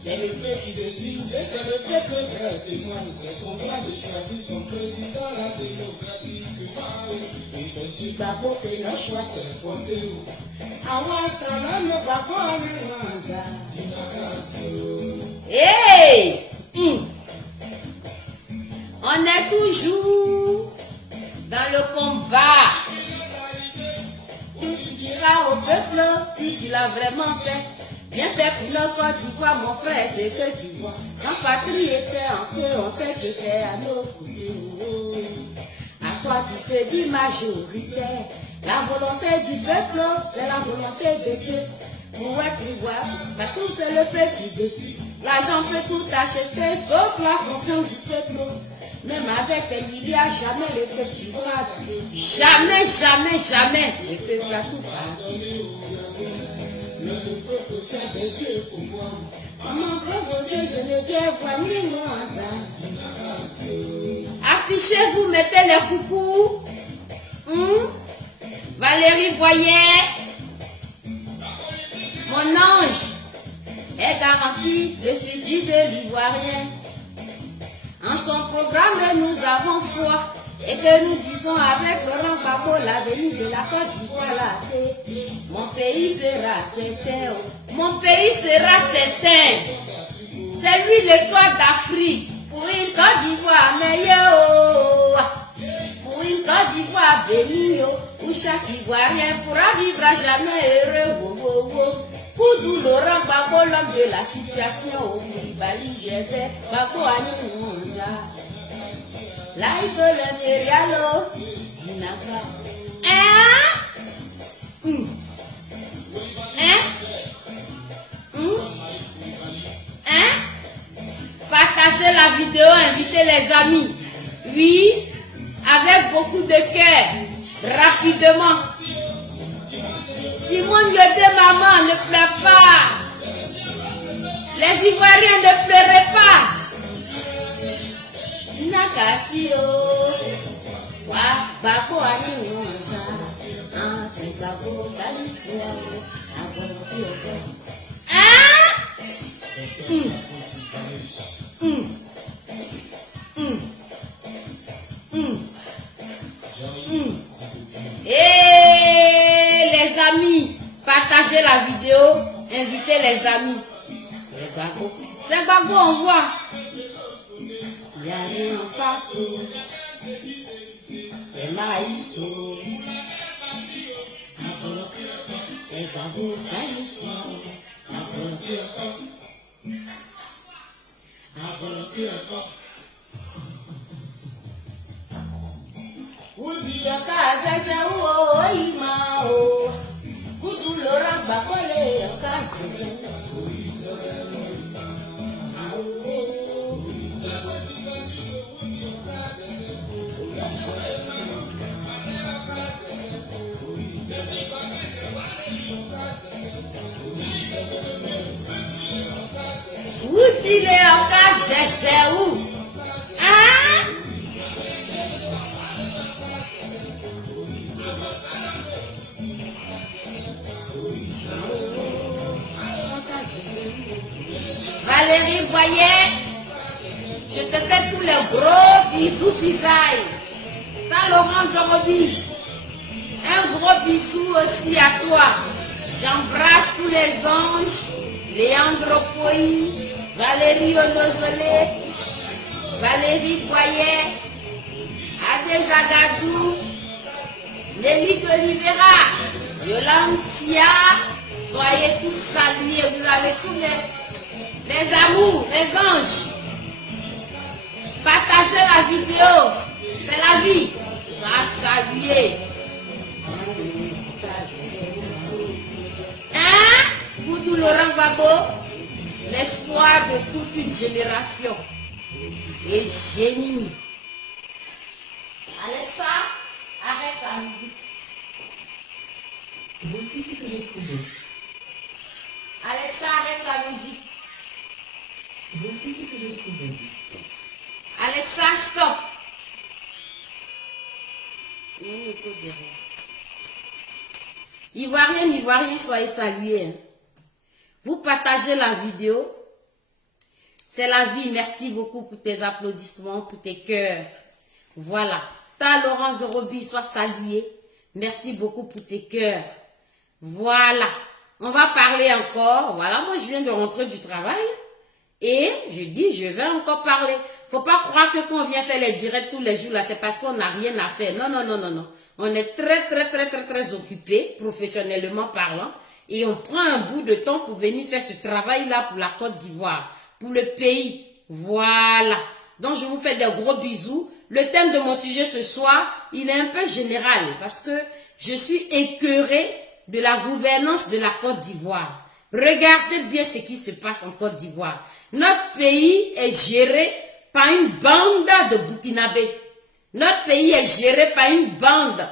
C'est le peuple qui décide, c'est le peuple vrai témoin. C'est son droit de choisir son président, la démocratie. Et c'est sur Babo que le choix s'est porté. Hey! On est toujours dans le combat. Tu diras au peuple si tu l'as vraiment fait. Bien fait pour le Côte d'Ivoire, mon frère, c'est que tu vois. Quand patrie était en paix, on sait que t'es à nos côtés. À quoi tu te dis majoritaire? La volonté du peuple, c'est la volonté de Dieu. Pour être pouvoir, partout c'est le peuple qui décide. L'argent peut tout acheter, sauf la conscience du peuple. Même avec un milliard, jamais le peuple suivra. Jamais, jamais, jamais. Le peuple a tout pardonné. Mais le peuple sert des yeux pour voir. Maman, pauvre Dieu, je ne viens voir ni mon hasard. Affichez-vous, mettez les coucous. Valérie Boyer, mon ange, est garanti le futur de l'Ivoirien. En son programme, nous avons foi et que nous disons avec Laurent Gbagbo l'avenir de la Côte d'Ivoire la paix. Mon pays sera certain. Mon pays sera certain. C'est lui l'étoile d'Afrique pour une Côte d'Ivoire meilleure. Pour une Côte d'Ivoire bénie, où chaque Ivoirien pourra vivre à jamais heureux. Pour nous, Laurent Gbagbo, l'homme de la situation, au Koulibaly, Gervais, Gbagbo Anouza. L'aïe de l'impérial, Dinaka. Partagez la vidéo, invitez les amis. Oui, avec beaucoup de cœur, rapidement. Simone Yodé, maman, ne pleure pas. Les Ivoiriens ne pleurez pas. Nakasio, wa Gbagbo Anouza, c'est Gbagbo Kalisio, Et les amis, partagez la vidéo, invitez les amis. C'est Gbagbo, on voit. Il y a rien en face, c'est maïs, c'est Gbagbo Kalisio, Udi yoka zeze uo ima o Kudu Laurent Gbagbo le yoka zeze Udi le yoka zeze u Valérie Boyer, je te fais tous les gros bisous bisailles. Dans Laurent Zorobi, un gros bisou aussi à toi. J'embrasse tous les anges, Léandre Poy, Valérie Onozolé, Valérie Boyer, Adé Zagadou, Nelly Olivera, Yolande Tia, soyez tous salués, vous avez tous les amours, les anges. Partagez la vidéo, c'est la vie. Va saluer. Hein? partagez la vidéo. C'est la vie. Merci beaucoup pour tes applaudissements, pour tes cœurs. Voilà. Ta Laurence Roby, sois saluée. Merci beaucoup pour tes cœurs. Voilà. On va parler encore. Voilà, moi je viens de rentrer du travail. Et je dis, je vais encore parler. Faut pas croire que quand on vient faire les directs tous les jours, là, c'est parce qu'on n'a rien à faire. Non, non, non, non, non. On est très occupé, professionnellement parlant. Et on prend un bout de temps pour venir faire ce travail-là pour la Côte d'Ivoire, pour le pays. Voilà. Donc, je vous fais des gros bisous. Le thème de mon sujet ce soir, il est un peu général parce que je suis écœurée de la gouvernance de la Côte d'Ivoire. Regardez bien ce qui se passe en Côte d'Ivoire. Notre pays est géré par une bande de Burkinabés. Notre pays est géré par une bande,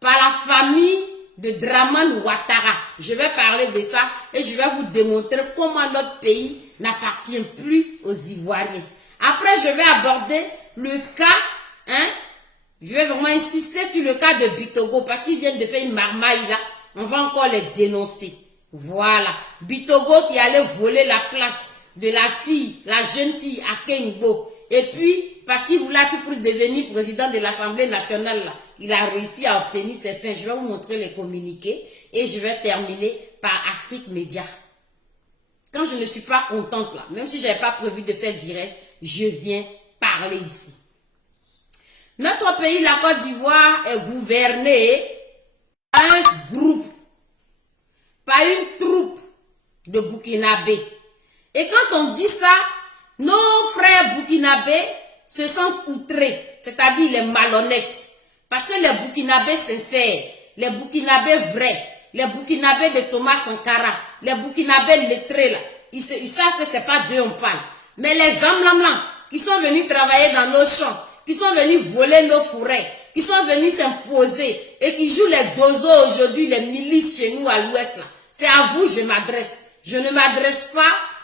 par la famille de Dramane Ouattara. Je vais parler de ça et je vais vous démontrer comment notre pays n'appartient plus aux Ivoiriens. Après, je vais aborder le cas, je vais vraiment insister sur le cas de Bitogo parce qu'ils viennent de faire une marmaille là. On va encore les dénoncer. Voilà. Bitogo qui allait voler la place de la fille, la jeune fille à Kengbo. Et puis, parce qu'il voulait tout pour devenir président de l'Assemblée nationale, là, il a réussi à obtenir ses fins. Je vais vous montrer les communiqués et je vais terminer par Afrique Média. Quand je ne suis pas contente là, même si je n'avais pas prévu de faire direct, je viens parler ici. Notre pays, la Côte d'Ivoire, est gouverné par un groupe, par une troupe de Burkinabés. Et quand on dit ça, nos frères Burkinabés se sentent outrés, c'est-à-dire les malhonnêtes. Parce que les Burkinabés sincères, les Burkinabés vrais, les Burkinabés de Thomas Sankara, les Burkinabés lettrés là, ils savent que c'est pas d'eux on parle. Mais les Amlamlan qui sont venus travailler dans nos champs, qui sont venus voler nos forêts, qui sont venus s'imposer et qui jouent les dozos aujourd'hui, les milices chez nous à l'ouest là. C'est à vous que je m'adresse. Je ne m'adresse pas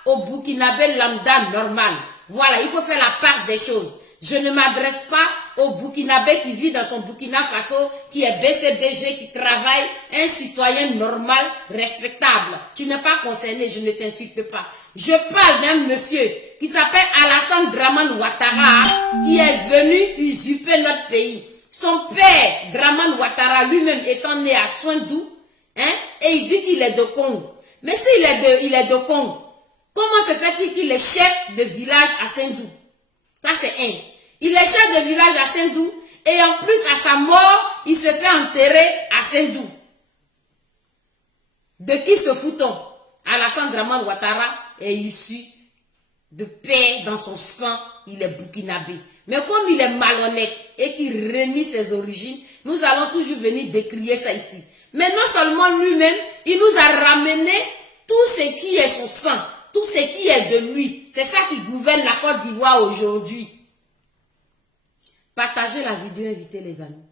au Burkinabé lambda normal. Voilà, il faut faire la part des choses. Je ne m'adresse pas au Burkinabé qui vit dans son Burkina Faso, qui est BCBG, qui travaille, un citoyen normal, respectable. Tu n'es pas concerné, je ne t'insulte pas. Je parle d'un monsieur qui s'appelle Alassane Dramane Ouattara, qui est venu usurper notre pays. Son père, Dramane Ouattara, lui-même étant né à Soindou, et il dit qu'il est de Congo. Mais s'il est de Congo, comment se fait-il qu'il est chef de village à Sindou? Ça c'est un. Il est chef de village à Sindou et en plus à sa mort, il se fait enterrer à Sindou. De qui se fout-on? Alassane Dramane Ouattara est issu de père dans son sang, il est burkinabé. Mais comme il est malhonnête et qu'il renie ses origines, nous allons toujours venir décrier ça ici. Mais non seulement lui-même, il nous a ramené tout ce qui est son sang, tout ce qui est de lui. C'est ça qui gouverne la Côte d'Ivoire aujourd'hui. Partagez la vidéo, invitez les amis.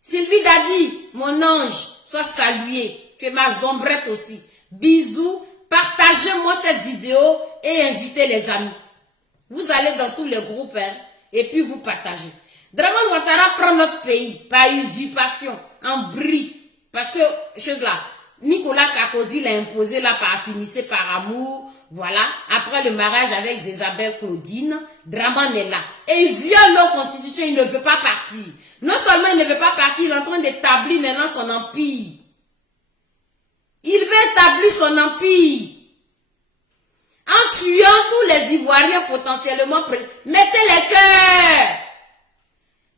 Sylvie Dadi, mon ange, sois salué. Que ma zombrette aussi. Bisous. Partagez-moi cette vidéo et invitez les amis. Vous allez dans tous les groupes et puis vous partagez. Dramane Ouattara prend notre pays par usurpation, en bris. Parce que, chose là, Nicolas Sarkozy l'a imposé là par affinité, par amour. Voilà. Après le mariage avec Isabelle Claudine, Dramane est là. Et il viole nos constitutions, il ne veut pas partir. Non seulement il ne veut pas partir, il est en train d'établir maintenant son empire. Il veut établir son empire. En tuant tous les Ivoiriens potentiellement prêts. Mettez les cœurs.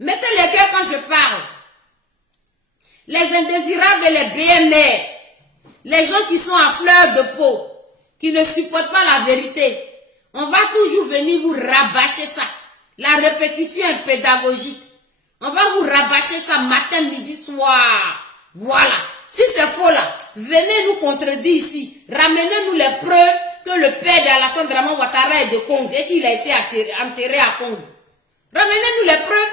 Mettez les cœurs quand je parle. Les indésirables et les BMR. Les gens qui sont à fleur de peau. Qui ne supportent pas la vérité. On va toujours venir vous rabâcher ça. La répétition est pédagogique. On va vous rabâcher ça matin, midi, soir. Voilà. Si c'est faux là, venez nous contredire ici. Ramenez-nous les preuves que le père d'Alassane Dramane Ouattara est de Congo et qu'il a été enterré à Congo. Ramenez-nous les preuves.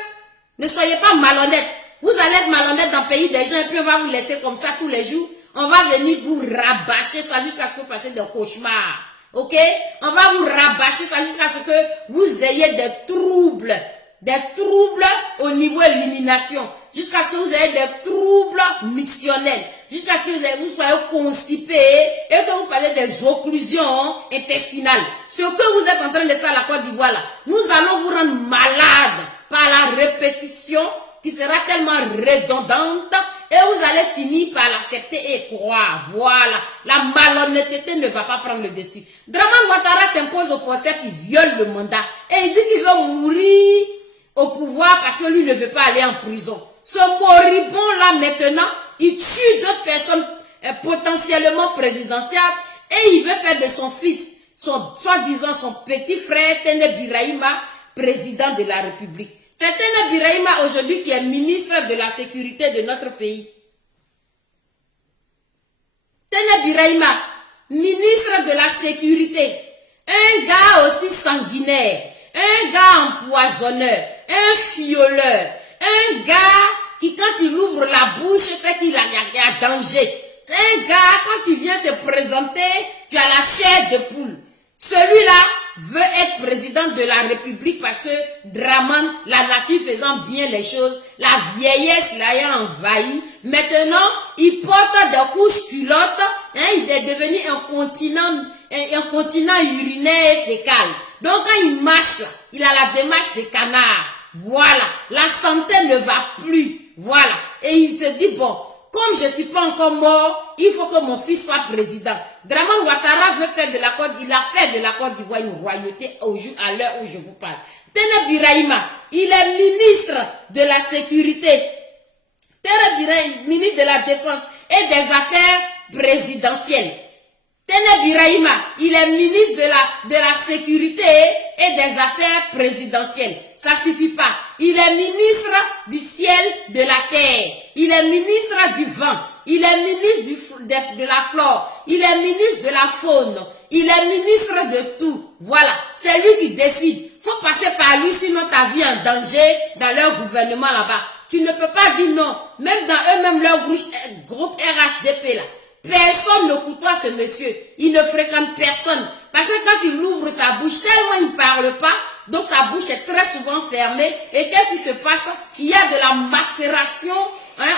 Ne soyez pas malhonnêtes. Vous allez être malhonnêtes dans le pays des gens et puis on va vous laisser comme ça tous les jours. On va venir vous rabâcher ça jusqu'à ce que vous passiez des cauchemars. Ok? On va vous rabâcher ça jusqu'à ce que vous ayez des troubles au niveau élimination. jusqu'à ce que vous ayez des troubles mictionnels, jusqu'à ce que vous soyez constipé et que vous fassiez des occlusions intestinales. Ce que vous êtes en train de faire à la Côte d'Ivoire là, nous allons vous rendre malade par la répétition qui sera tellement redondante et vous allez finir par l'accepter et croire. Voilà, la malhonnêteté ne va pas prendre le dessus. Draman Ouattara s'impose au forceps, il viole le mandat et il dit qu'il veut mourir au pouvoir parce que lui ne veut pas aller en prison. Ce moribond là maintenant, il tue d'autres personnes potentiellement présidentiables et il veut faire de son fils, soi-disant son petit frère Tene Birahima, président de la République. C'est Tene Birahima aujourd'hui qui est ministre de la sécurité de notre pays. Tene Birahima, ministre de la sécurité, un gars aussi sanguinaire, un gars empoisonneur, un fioleur, un gars qui quand il ouvre la bouche, c'est qu'il a danger. C'est un gars, quand il vient se présenter, tu as la chair de poule. Celui-là veut être président de la République parce que Draman, la nature faisant bien les choses, la vieillesse l'ayant envahi. Maintenant, il porte des couches culottes, il est devenu un continent urinaire et fécal. Donc quand il marche, il a la démarche des canards. Voilà, la santé ne va plus. Voilà, et il se dit, bon, comme je ne suis pas encore mort, il faut que mon fils soit président. Draman Ouattara veut faire de la Côte, il a fait de la Côte d'Ivoire une royauté à l'heure où je vous parle. Tene Birahima, il est ministre de la sécurité. Tene Birahima, ministre de la défense et des affaires présidentielles. Tene Birahima, il est ministre de la sécurité et des affaires présidentielles. Ça suffit pas. Il est ministre du ciel, de la terre. Il est ministre du vent. Il est ministre de la flore. Il est ministre de la faune. Il est ministre de tout. Voilà. C'est lui qui décide. Faut passer par lui, sinon ta vie est en danger dans leur gouvernement là-bas. Tu ne peux pas dire non. Même dans eux-mêmes, leur groupe RHDP là. Personne ne côtoie ce monsieur. Il ne fréquente personne. Parce que quand il ouvre sa bouche, tellement il ne parle pas, donc sa bouche est très souvent fermée. Et qu'est-ce qui se passe? Il y a de la macération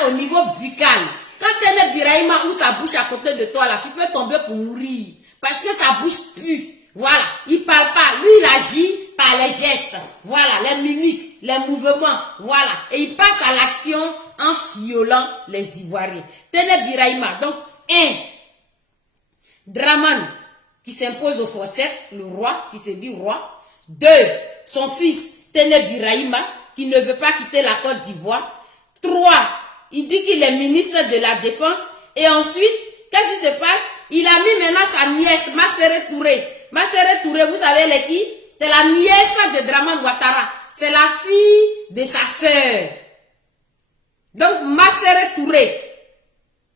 au niveau buccal. Quand Tene Birahima ouvre sa bouche à côté de toi, là, tu peux tomber pour mourir. Parce que sa bouche pue. Voilà. Il ne parle pas. Lui, il agit par les gestes. Voilà. Les mimiques, les mouvements. Voilà. Et il passe à l'action en violant les Ivoiriens. Tene Birahima. Donc, Draman qui s'impose au forceps, le roi qui se dit roi. 2, son fils Tene Birahima qui ne veut pas quitter la Côte d'Ivoire. 3, il dit qu'il est ministre de la Défense. Et ensuite, qu'est-ce qui se passe? Il a mis maintenant sa nièce, Massere Touré. Massere Touré, vous savez elle est qui? C'est la nièce de Draman Ouattara. C'est la fille de sa sœur. Donc, Massere Touré.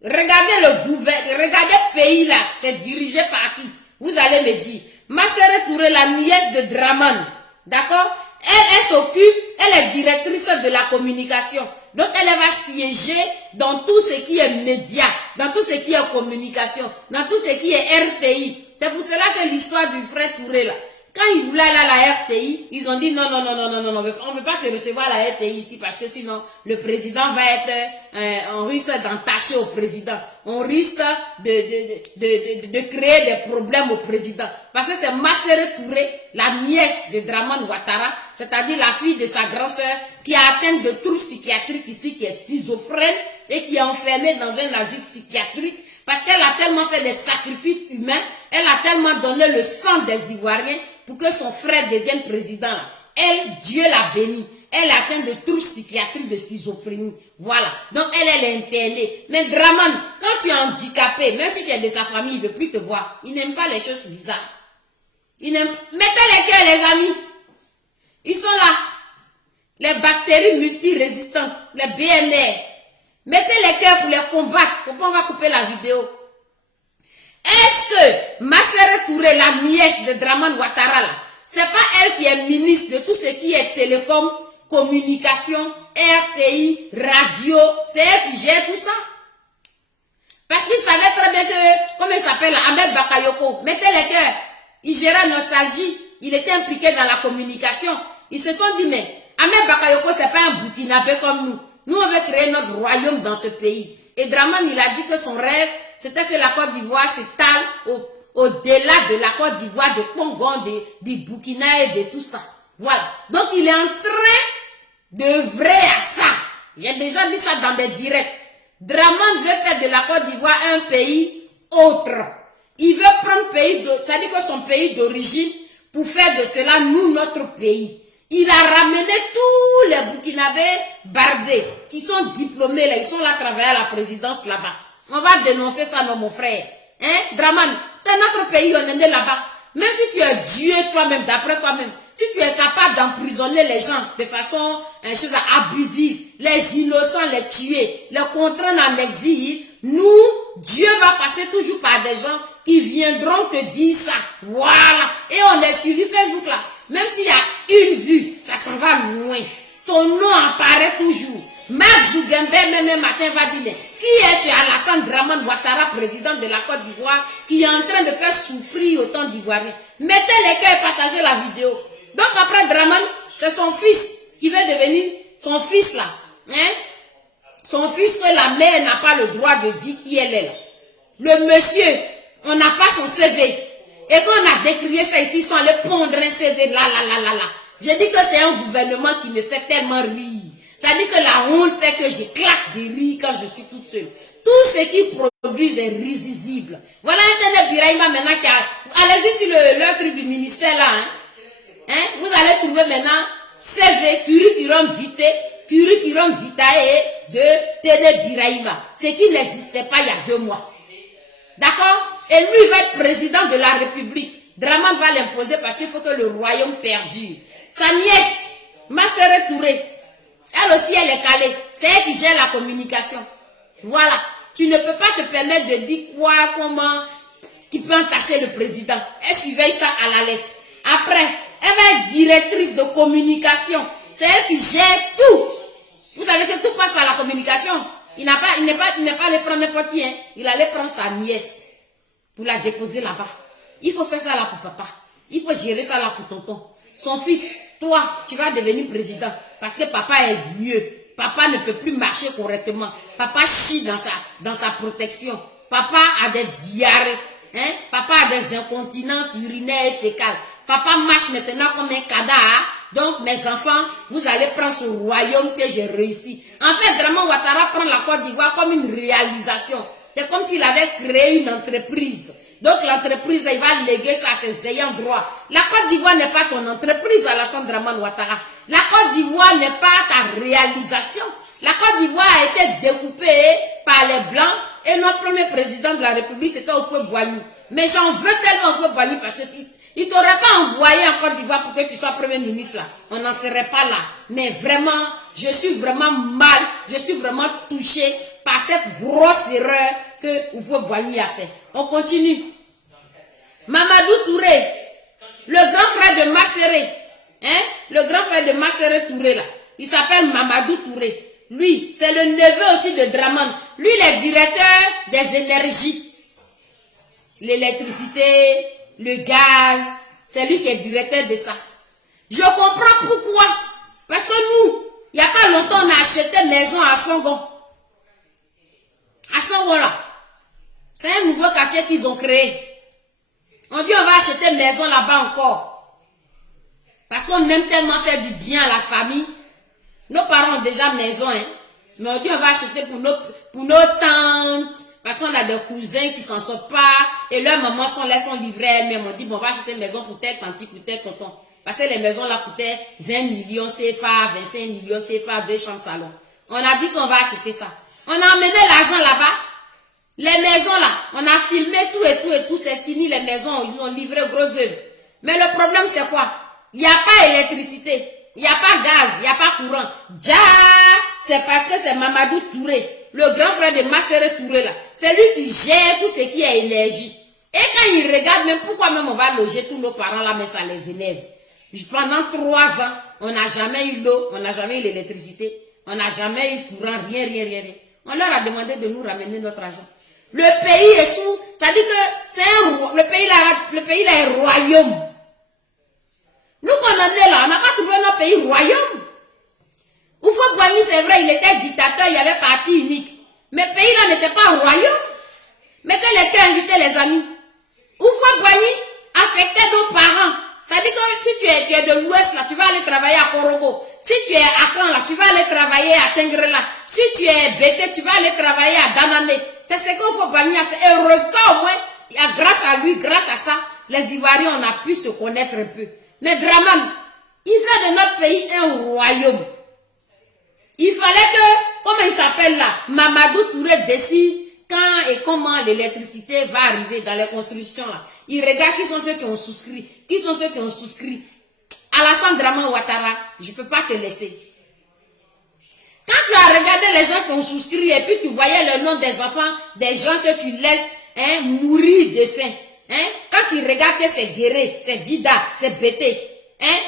Regardez regardez le pays là, c'est dirigé par qui? Vous allez me dire. Massere Touré, la nièce de Draman, d'accord? Elle s'occupe, elle est directrice de la communication. Donc elle va siéger dans tout ce qui est média, dans tout ce qui est communication, dans tout ce qui est RTI. C'est pour cela que l'histoire du frère Touré là, quand il voulait aller à la RTI, ils ont dit non, on ne veut pas te recevoir à la RTI ici parce que sinon le président va être, on risque d'entacher au président, on risque de créer des problèmes au président. Parce que c'est Massere Touré, la nièce de Draman Ouattara, c'est-à-dire la fille de sa grand-sœur qui a atteint de troubles psychiatriques ici, qui est schizophrène et qui est enfermée dans un asile psychiatrique. Parce qu'elle a tellement fait des sacrifices humains, elle a tellement donné le sang des Ivoiriens pour que son frère devienne président. Elle, Dieu l'a bénie. Elle a atteint de troubles psychiatriques de schizophrénie. Voilà. Donc elle est internée. Mais Draman, quand tu es handicapé, même si tu es de sa famille, il ne veut plus te voir. Il n'aime pas les choses bizarres. Il n'aime... Mettez les cœurs, les amis. Ils sont là. Les bactéries multirésistantes, les BMR. Mettez les cœurs pour les combattre. Faut pas, on va couper la vidéo. Est-ce que Massere Touré, la nièce de Draman Ouattara, c'est pas elle qui est ministre de tout ce qui est télécom, communication, RTI, radio, c'est elle qui gère tout ça? Parce qu'il savait très bien que, comment il s'appelle, Ahmed Bakayoko, mettez les cœurs. Il gérait Nostalgie, il était impliqué dans la communication. Ils se sont dit, mais Ahmed Bakayoko, c'est pas un Burkinabé comme nous. Nous, on veut créer notre royaume dans ce pays. Et Dramane, il a dit que son rêve, c'était que la Côte d'Ivoire s'étale au-delà de la Côte d'Ivoire, de Congo, du Burkina et de tout ça. Voilà. Donc, il est en train d'œuvrer à ça. J'ai déjà dit ça dans mes directs. Dramane veut faire de la Côte d'Ivoire un pays autre. Il veut prendre c'est-à-dire que son pays d'origine pour faire de cela, nous, notre pays. Il a ramené tous les Burkinabés bardés qui sont diplômés là, ils sont là travailler à la présidence là-bas. On va dénoncer ça, non, mon frère. Hein, Dramane, c'est notre pays, on est né là-bas. Même si tu es Dieu toi-même, d'après toi-même, si tu es capable d'emprisonner les gens de façon abusive, les innocents, les tuer, les contraindre en exil, nous, Dieu va passer toujours par des gens qui viendront te dire ça. Voilà. Et on est sur Facebook là. Même s'il y a une vue, ça s'en va loin. Ton nom apparaît toujours. Mark Zuckerberg, même un matin, va dire, qui est ce Alassane Dramane Ouattara, président de la Côte d'Ivoire, qui est en train de faire souffrir autant d'Ivoiriens? Mettez les cœurs et partagez la vidéo. Donc après Dramane, c'est son fils qui veut devenir son fils là. Hein? Son fils que la mère n'a pas le droit de dire qui elle est là. Le monsieur, on n'a pas son CV. Et quand on a décrié ça ici, ils sont allés pondre un CV là. J'ai dit que c'est un gouvernement qui me fait tellement rire. C'est-à-dire que la honte fait que je claque des rires quand je suis toute seule. Tout ce qu'ils produisent est risible. Voilà Internet Birahima maintenant qui a... Allez-y sur leur truc du ministère là. Hein? Vous allez trouver maintenant CV curriculum vitae de Téné Birahima. Ce qui n'existait pas il y a 2 mois. D'accord? Et lui va être président de la République. Dramane va l'imposer parce qu'il faut que le royaume perdure. Sa nièce, Massere Touré, elle aussi elle est calée. C'est elle qui gère la communication. Voilà. Tu ne peux pas te permettre de dire quoi, comment, qui peut entacher le président. Elle surveille ça à la lettre. Après, elle va être directrice de communication. C'est elle qui gère tout. Vous savez que tout passe par la communication. Il n'est pas allé prendre n'importe qui. Hein. Il allait prendre sa nièce pour la déposer là-bas. Il faut faire ça là pour papa. Il faut gérer ça là pour tonton. Son fils, toi, tu vas devenir président. Parce que papa est vieux. Papa ne peut plus marcher correctement. Papa chie dans sa protection. Papa a des diarrhées. Hein? Papa a des incontinences urinaires et fécales. Papa marche maintenant comme un cadavre. Donc, mes enfants, vous allez prendre ce royaume que j'ai réussi. En fait, Dramane Ouattara prend la Côte d'Ivoire comme une réalisation. C'est comme s'il avait créé une entreprise. Donc, l'entreprise, il va léguer ça à ses ayants droit. La Côte d'Ivoire n'est pas ton entreprise, Alassane Dramane Ouattara. La Côte d'Ivoire n'est pas ta réalisation. La Côte d'Ivoire a été découpée par les Blancs et notre premier président de la République, c'était Houphouët-Boigny. Mais j'en veux tellement Houphouët-Boigny parce que si il ne t'aurait pas envoyé en Côte d'Ivoire pour que tu sois premier ministre là, on n'en serait pas là. Mais vraiment, je suis vraiment mal, je suis vraiment touchée par cette grosse erreur que Houphouët-Boigny a fait. On continue. Mamadou Touré, le grand frère de Masséré, hein? Le grand frère de Masséré Touré là, il s'appelle Mamadou Touré. Lui, c'est le neveu aussi de Dramane. Lui, il est directeur des énergies. L'électricité, le gaz, c'est lui qui est directeur de ça. Je comprends pourquoi. Parce que nous, il n'y a pas longtemps, on a acheté maison à Songon. À Songon là. C'est un nouveau quartier qu'ils ont créé. On dit on va acheter maison là-bas encore. Parce qu'on aime tellement faire du bien à la famille. Nos parents ont déjà maison, hein. Mais on dit on va acheter pour nos tantes. Parce qu'on a des cousins qui s'en sortent pas. Et leurs mamans sont là, sont livrées elles-mêmes. On dit bon, on va acheter une maison pour telle tante, pour tel tonton. Parce que les maisons là coûtaient 20 millions CFA, 25 millions CFA, 2 chambres salon. On a dit qu'on va acheter ça. On a emmené l'argent là-bas. Les maisons là, on a filmé tout, c'est fini, les maisons, ils ont livré gros œuvres. Mais le problème c'est quoi? Il n'y a pas électricité, il n'y a pas gaz, il n'y a pas courant. Déjà, c'est parce que c'est Mamadou Touré, le grand frère de Masséré Touré là. C'est lui qui gère tout ce qui est énergie. Et quand il regarde même pourquoi même on va loger tous nos parents là, mais ça les énerve. Pendant 3 ans, on n'a jamais eu l'eau, on n'a jamais eu l'électricité, on n'a jamais eu courant, rien. On leur a demandé de nous ramener notre argent. Le pays est sous, c'est-à-dire que le pays là est royaume. Nous qu'on en est là, on n'a pas trouvé notre pays royaume. Où Houphouët-Boigny, c'est vrai, il était dictateur, il y avait parti unique. Mais le pays là n'était pas un royaume. Mettez les cœurs, invitez les amis. Houphouët-Boigny affectait nos parents. Ça dit que si tu es de l'Ouest, là, tu vas aller travailler à Korogo. Si tu es à Caen, là, tu vas aller travailler à Tengrela. Si tu es Bété, tu vas aller travailler à Danane. C'est ce qu'Houphouët-Boigny a fait. Et heureusement, au moins, grâce à lui, grâce à ça, les Ivoiriens, on a pu se connaître un peu. Mais Dramane, il fait de notre pays un royaume. Il fallait que, comment il s'appelle là, Mamadou Touré décide quand et comment l'électricité va arriver dans les constructions là. Il regarde qui sont ceux qui ont souscrit. Qui sont ceux qui ont souscrit. Alassane Dramane Ouattara, je ne peux pas te laisser. Quand tu as regardé les gens qui ont souscrit et puis tu voyais le nom des enfants, des gens que tu laisses mourir de faim. Quand tu regardes que c'est Guéré, c'est Dida, c'est Bété.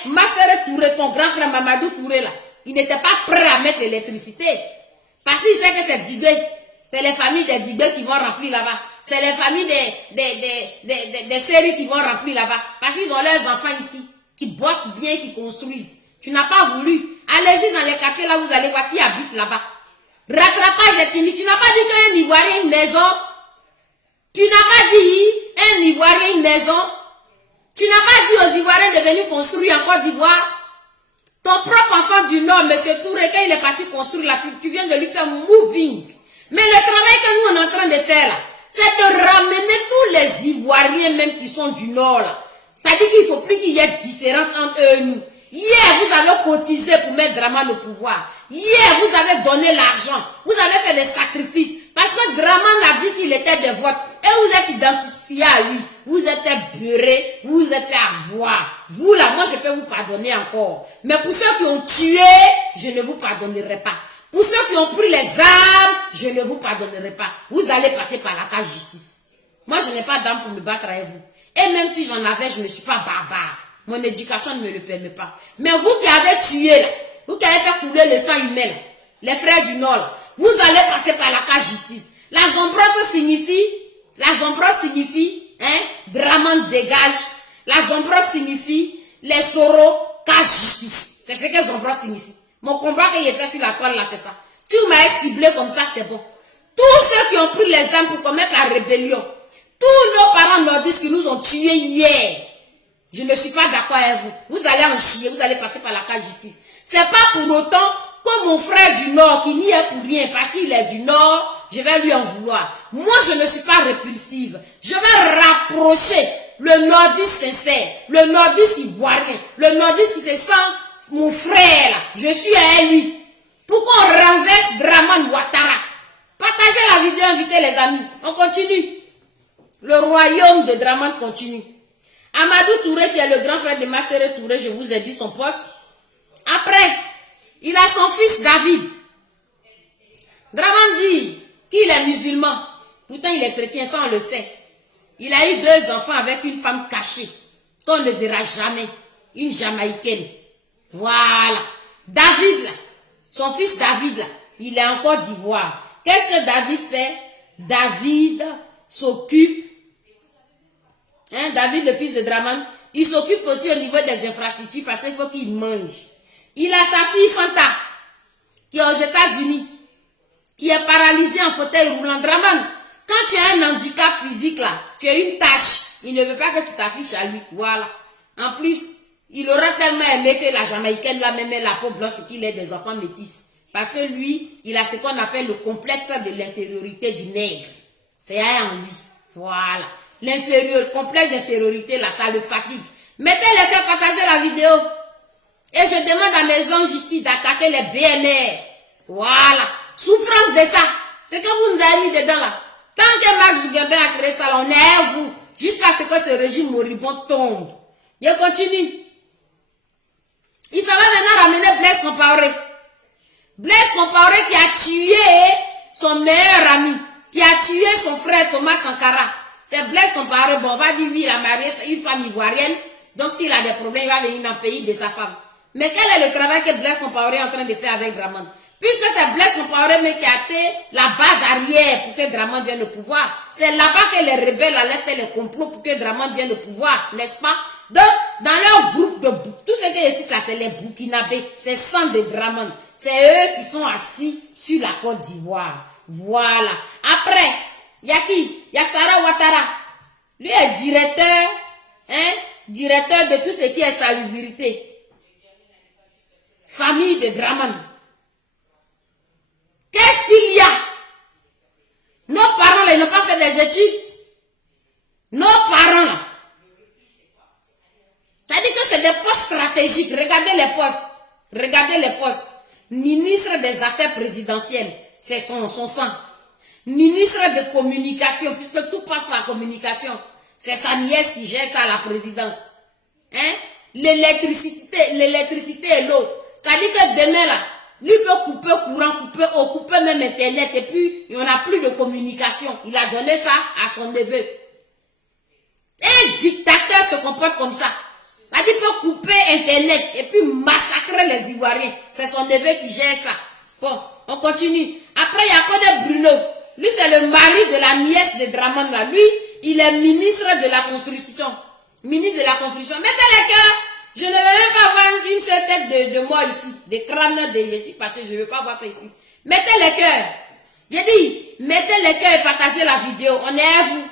Massere Touré, ton grand frère Mamadou Touré là, il n'était pas prêt à mettre l'électricité. Parce qu'il sait que c'est Digué. C'est les familles des Digué qui vont remplir là-bas. C'est les familles des séries qui vont remplir là-bas. Parce qu'ils ont leurs enfants ici, qui bossent bien, qui construisent. Tu n'as pas voulu. Allez-y dans les quartiers là, vous allez voir qui habite là-bas. Rattrapage est fini. Tu n'as pas dit qu'un Ivoirien une maison. Tu n'as pas dit un Ivoirien une maison. Tu n'as pas dit aux Ivoiriens de venir construire en Côte d'Ivoire. Ton propre enfant du Nord, M. Touré, quand il est parti construire là, tu viens de lui faire moving. Mais le travail que nous on est en train de faire là, c'est de ramener tous les Ivoiriens même qui sont du Nord là. Ça dit qu'il ne faut plus qu'il y ait différence entre eux et nous. Hier, vous avez cotisé pour mettre Dramane au pouvoir. Hier, vous avez donné l'argent. Vous avez fait des sacrifices. Parce que Dramane a dit qu'il était de votre. Et vous êtes identifié à lui. Vous êtes beurré. Vous êtes à voir. Vous là, moi je peux vous pardonner encore. Mais pour ceux qui ont tué, je ne vous pardonnerai pas. Pour ceux qui ont pris les armes, je ne vous pardonnerai pas. Vous allez passer par la case justice. Moi je n'ai pas d'âme pour me battre avec vous. Et même si j'en avais, je ne suis pas barbare. Mon éducation ne me le permet pas. Mais vous qui avez tué là, vous qui avez fait couler le sang humain là, les frères du Nord là, vous allez passer par la case justice. La Zombrotte signifie, Dramane dégage. La Zombrotte signifie, les Soro, case justice. C'est ce que Zombrotte signifie. Mon combat que j'ai fait sur la toile là, c'est ça. Si vous m'avez ciblé comme ça, c'est bon. Tous ceux qui ont pris les armes pour commettre la rébellion, tous nos parents nordistes qui nous ont tués hier, je ne suis pas d'accord avec vous. Vous allez en chier, vous allez passer par la case justice. C'est pas pour autant que mon frère du Nord, qui n'y est pour rien, parce qu'il est du Nord, je vais lui en vouloir. Moi, je ne suis pas répulsive. Je vais rapprocher le nordiste sincère, le nordiste ivoirien, le nordiste qui se sent mon frère là. Je suis à lui. Pour qu'on renverse Dramane Ouattara. Partagez la vidéo, invitez les amis. On continue. Le royaume de Dramane continue. Amadou Touré, qui est le grand frère de Massere Touré, je vous ai dit son poste. Après, il a son fils David. Dramane dit qu'il est musulman. Pourtant, il est chrétien, ça on le sait. Il a eu 2 enfants avec une femme cachée, qu'on ne verra jamais. Une Jamaïcaine. Voilà. David, là, son fils David, là, il est en Côte d'Ivoire. Qu'est-ce que David fait? David s'occupe. David, le fils de Dramane, il s'occupe aussi au niveau des infrastructures parce qu'il faut qu'il mange. Il a sa fille Fanta, qui est aux États-Unis, qui est paralysée en fauteuil roulant. Dramane, quand tu as un handicap physique là, tu as une tâche, il ne veut pas que tu t'affiches à lui. Voilà. En plus, il aura tellement aimé que la Jamaïcaine là, même la peau blanche, qu'il ait des enfants métis. Parce que lui, il a ce qu'on appelle le complexe de l'infériorité du nègre. C'est en lui. Voilà. Complexe d'infériorité là, ça le fatigue. Mettez les cœurs, partagez la vidéo. Et je demande à mes anges ici d'attaquer les BNR. Voilà. Souffrance de ça. C'est que vous nous avez mis dedans là. Tant que Mark Zuckerberg a créé ça, on est à vous. Jusqu'à ce que ce régime moribond tombe. Je continue. Il s'en va maintenant ramener Blaise Compaoré. Blaise Compaoré qui a tué son meilleur ami. Qui a tué son frère Thomas Sankara. C'est Blaise Compaoré. Bon, on va dire oui, il a marié une femme ivoirienne. Donc s'il a des problèmes, il va venir dans le pays de sa femme. Mais quel est le travail que Blaise Compaoré est en train de faire avec Dramane? Puisque c'est Blaise Compaoré qui a été la base arrière pour que Dramane vienne au pouvoir. C'est là-bas que les rebelles allaient faire les complots pour que Dramane vienne au pouvoir, n'est-ce pas? Donc, dans leur groupe de tout ce que je cite là, c'est les Burkinabés, c'est sang de Dramane. C'est eux qui sont assis sur la Côte d'Ivoire. Voilà. Après, il y a qui? Il y a Sarah Ouattara. Lui est directeur, directeur de tout ce qui est salubrité. Famille de Draman. Qu'est-ce qu'il y a? Nos parents, là, ils n'ont pas fait des études. Nos parents, là. C'est-à-dire que c'est des postes stratégiques. Regardez les postes. Regardez les postes. Ministre des Affaires présidentielles, c'est son sang. Ministre de communication, puisque tout passe par la communication. C'est sa nièce qui gère ça à la présidence. Hein? L'électricité et l'eau. C'est-à-dire que demain, là, lui peut couper courant, couper eau, couper même Internet, et puis il n'y en a plus de communication. Il a donné ça à son neveu. Un dictateur se comporte comme ça. C'est-à-dire qu'il peut couper Internet et puis massacrer les Ivoiriens. C'est son neveu qui gère ça. Bon, on continue. Après, il y a Codé Bruno. Lui, c'est le mari de la nièce de Draman. Là. Lui, il est ministre de la Construction. Ministre de la Construction. Mettez les cœurs. Je ne veux même pas avoir une seule tête de moi ici. Des crânes de Yéti, parce que je ne veux pas voir ça ici. Mettez les cœurs. J'ai dit, mettez les cœurs et partagez la vidéo. On est à vous.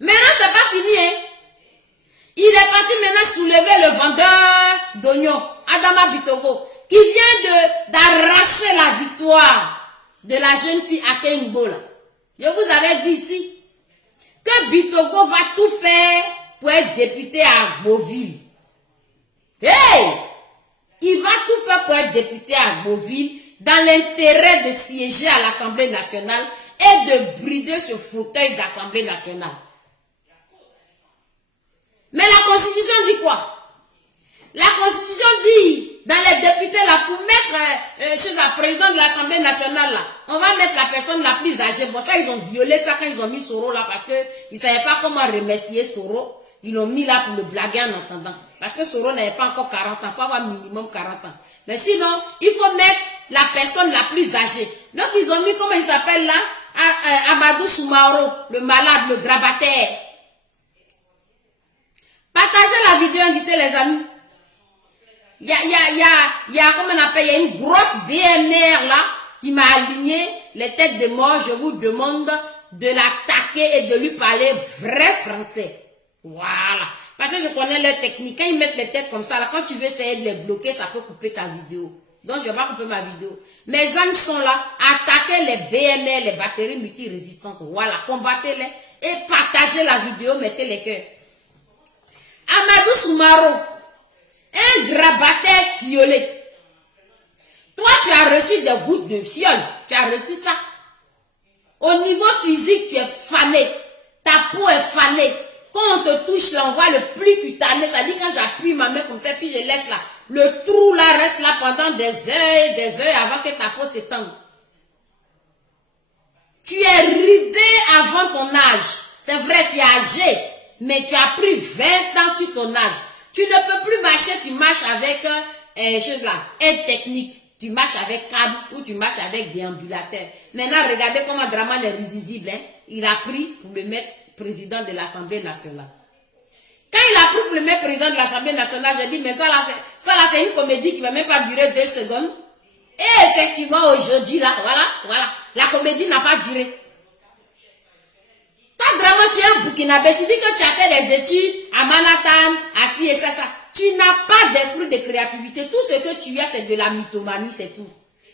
Maintenant, c'est pas fini, hein. Il est parti maintenant soulever le vendeur d'oignons, Adama Bitogo, qui vient d'arracher la victoire de la jeune fille Akengbo. Je vous avais dit ici que Bitogo va tout faire pour être député à Beauville. Hey! Il va tout faire pour être député à Beauville dans l'intérêt de siéger à l'Assemblée nationale et de brider ce fauteuil d'Assemblée nationale. Mais la Constitution dit quoi? La Constitution dit, dans les députés là, pour mettre chez la présidente de l'Assemblée nationale là, on va mettre la personne la plus âgée. Bon, ça, ils ont violé ça quand ils ont mis Soro là, parce qu'ils ne savaient pas comment remercier Soro. Ils l'ont mis là pour le blaguer en entendant. Parce que Soro n'avait pas encore 40 ans, il faut avoir minimum 40 ans. Mais sinon, il faut mettre la personne la plus âgée. Donc, ils ont mis, comment il s'appelle là? Amadou Soumaro, le malade, le grabataire. Partagez la vidéo, invitez les amis. Il y a, comment on appelle, il y a une grosse BMR là, qui m'a aligné les têtes de mort. Je vous demande de l'attaquer et de lui parler vrai français. Voilà. Parce que je connais leur technique. Quand ils mettent les têtes comme ça, là, quand tu veux essayer de les bloquer, ça peut couper ta vidéo. Donc, je ne vais pas couper ma vidéo. Mes amis sont là. Attaquez les BMR, les batteries multirésistantes. Voilà. Combattez-les et partagez la vidéo. Mettez les cœurs. Amadou Soumaro, un grabataire fiolé. Toi, tu as reçu des gouttes de fiole. Tu as reçu ça. Au niveau physique, tu es fané. Ta peau est fanée. Quand on te touche là, on voit le pli cutané. C'est-à-dire quand j'appuie ma main comme ça, puis je laisse là. Le trou là reste là pendant des heures avant que ta peau s'étende. Tu es ridé avant ton âge. C'est vrai, tu es âgé. Mais tu as pris 20 ans sur ton âge. Tu ne peux plus marcher, tu marches avec aide technique. Tu marches avec câble ou tu marches avec déambulateur. Maintenant, regardez comment Draman est risible. Hein? Il a pris pour le mettre président de l'Assemblée nationale. Quand il a pris pour le mettre président de l'Assemblée nationale, j'ai dit, mais ça là, c'est une comédie qui ne va même pas durer 2 secondes. Et effectivement, aujourd'hui, là, voilà, la comédie n'a pas duré. Toi, Draman, tu es un Burkinabé, tu dis que tu as fait des études à Manhattan, assis et ça. Tu n'as pas d'esprit de créativité. Tout ce que tu as, c'est de la mythomanie, c'est tout.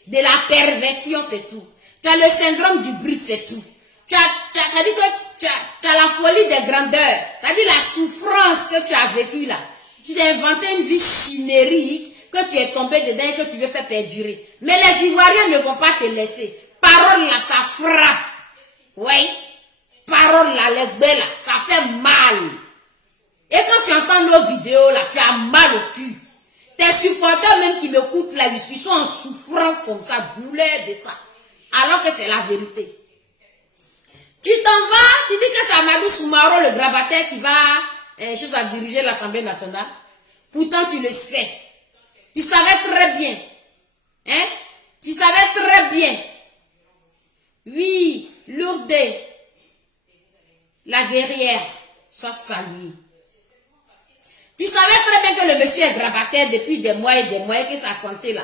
De la perversion, c'est tout. Tu as le syndrome du bris, c'est tout. Tu as la folie des grandeurs. C'est-à-dire la souffrance que tu as vécue là. Tu t'es inventé une vie chimérique que tu es tombé dedans et que tu veux faire perdurer. Mais les Ivoiriens ne vont pas te laisser. Parole là, ça frappe. Oui. Parole là, les belles là, ça fait mal. Et quand tu entends nos vidéos là, tu as mal au cul. Tes supporters même qui m'écoutent là, ils sont en souffrance comme ça, douleur de ça. Alors que c'est la vérité. Tu t'en vas, tu dis que c'est Amadou Soumaro, le grabataire, qui va diriger l'Assemblée nationale. Pourtant, tu le sais. Tu savais très bien. Hein? Tu savais très bien. Oui, Lourdes, la guerrière, soit saluée. Tu savais très bien que le monsieur est grabataire depuis des mois et que sa santé là.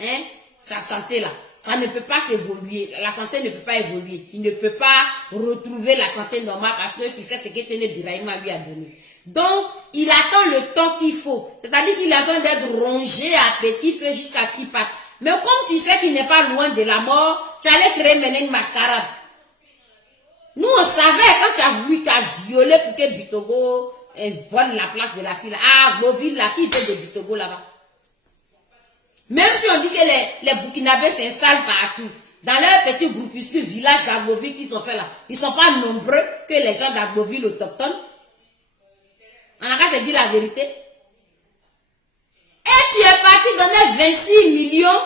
hein, sa santé là, ça ne peut pas s'évoluer. La santé ne peut pas évoluer. Il ne peut pas retrouver la santé normale parce que tu sais ce que Téné Birahima lui a donné. Donc, il attend le temps qu'il faut. C'est-à-dire qu'il est en train d'être rongé à petit feu jusqu'à ce qu'il parte. Mais comme tu sais qu'il n'est pas loin de la mort, tu allais créer maintenant une mascarade. Nous, on savait quand tu as voulu, tu as violé pour que Bitogo vole la place de la fille. Ah, Boville là, qui fait de Bitogo là-bas? Même si on dit que les Burkinabés s'installent partout, dans leur petit groupuscule village d'Agboville qui sont faits là, ils ne sont pas nombreux que les gens d'Agboville autochtones. On a qu'à te dire la vérité. Et tu es parti donner 26 millions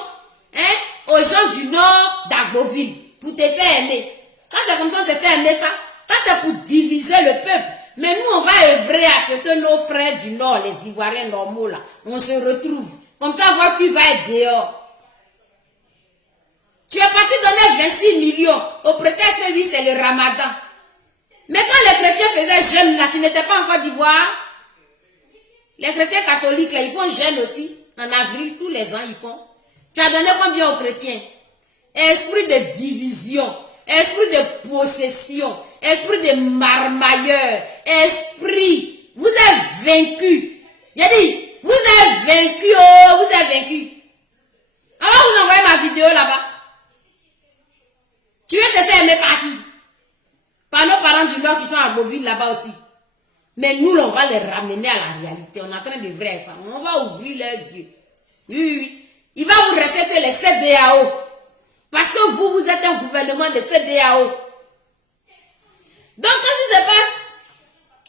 hein, aux gens du nord d'Agboville pour te faire aimer. Quand c'est comme ça, on se fait aimer ça. Ça, c'est pour diviser le peuple. Mais nous, on va œuvrer à ce que nos frères du nord, les Ivoiriens normaux là, on se retrouve. Comme ça, voir qui va être dehors. Tu es parti donner 26 millions au prétexte que oui, c'est le ramadan. Mais quand les chrétiens faisaient jeûne là, tu n'étais pas en Côte d'Ivoire. Les chrétiens catholiques là, ils font jeûne aussi. En avril, tous les ans, ils font. Tu as donné combien aux chrétiens? Esprit de division, esprit de possession, esprit de marmailleur, esprit. Vous êtes vaincus. J'ai dit, vous êtes vaincus, oh, vous êtes vaincus. On va vous envoyer ma vidéo là-bas. Tu veux te faire aimer par qui? Par nos parents du Nord qui sont à Beauville là-bas aussi. Mais nous, on va les ramener à la réalité. On est en train de vrai ça. On va ouvrir leurs yeux. Oui, oui. Il va vous rester que les CEDEAO. Parce que vous, vous êtes un gouvernement de CEDEAO. Donc, qu'est-ce qui se passe?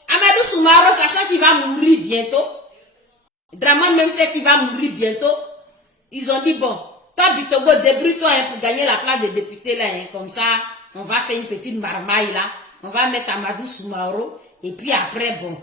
Amadou Soumaro, sachant qu'il va mourir bientôt, Draman même sait qu'il va mourir bientôt, ils ont dit, bon, toi, Bitogo, débrouille-toi hein, pour gagner la place de député là, hein, comme ça, on va faire une petite marmaille là, on va mettre Amadou Soumaro, et puis après, bon,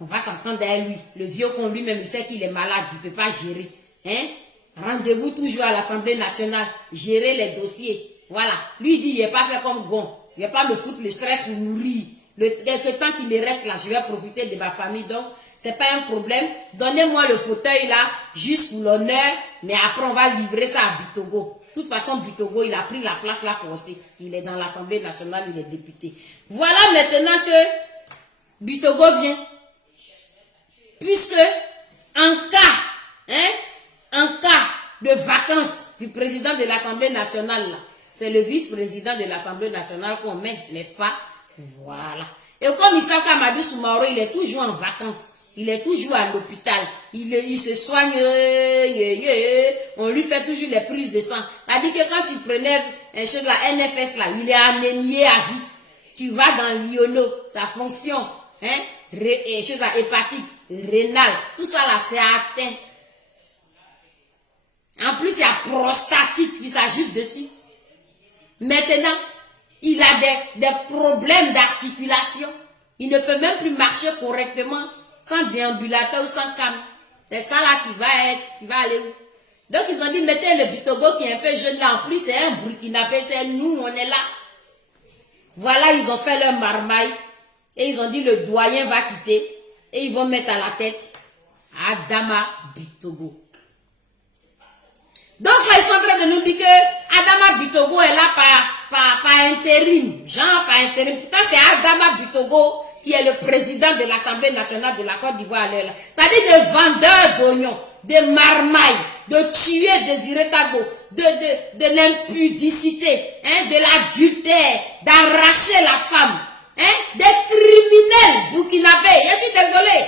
on va s'entendre à lui. Le vieux con lui-même, il sait qu'il est malade, il ne peut pas gérer. Hein? Rendez-vous toujours à l'Assemblée nationale, gérer les dossiers. Voilà. Lui, il dit, il n'est pas fait comme bon. Il ne va pas me foutre le stress pour mourir. Quelque temps qu'il me reste là, je vais profiter de ma famille. Donc, ce n'est pas un problème. Donnez-moi le fauteuil là, juste pour l'honneur, mais après, on va livrer ça à Bitogo. De toute façon, Bitogo, il a pris la place là forcée. Il est dans l'Assemblée nationale, il est député. Voilà maintenant que Bitogo vient. Puisque, en cas de vacances du président de l'Assemblée nationale, c'est le vice-président de l'Assemblée nationale qu'on met, n'est-ce pas? Voilà. Et comme Issaka Amadou Soumaro, il est toujours en vacances. Il est toujours à l'hôpital. Il se soigne. On lui fait toujours les prises de sang. C'est-à-dire que quand tu prenais la NFS, là, il est anémié à vie. Tu vas dans l'IONO, sa fonction, hein, hépatique, rénale, tout ça là, c'est atteint. En plus, il y a prostatite qui s'ajoute dessus. Maintenant, il a des problèmes d'articulation. Il ne peut même plus marcher correctement sans déambulateur ou sans canne. C'est ça là qui va aller où? Donc, ils ont dit, mettez le Bitogo qui est un peu jeune là. En plus, c'est un Burkinabé, c'est nous, on est là. Voilà, ils ont fait leur marmaille. Et ils ont dit, le doyen va quitter. Et ils vont mettre à la tête Adama Bitogo. Donc là, ils sont en train de nous dire que Adama Bitogo est là par intérim. Genre par intérim. Pourtant, c'est Adama Bitogo qui est le président de l'Assemblée nationale de la Côte d'Ivoire. C'est-à-dire des vendeurs d'oignons, des marmailles, de tuer Désiré Tagbo, de l'impudicité, hein, de l'adultère, d'arracher la femme, hein, des criminels burkinabés. Je suis désolée.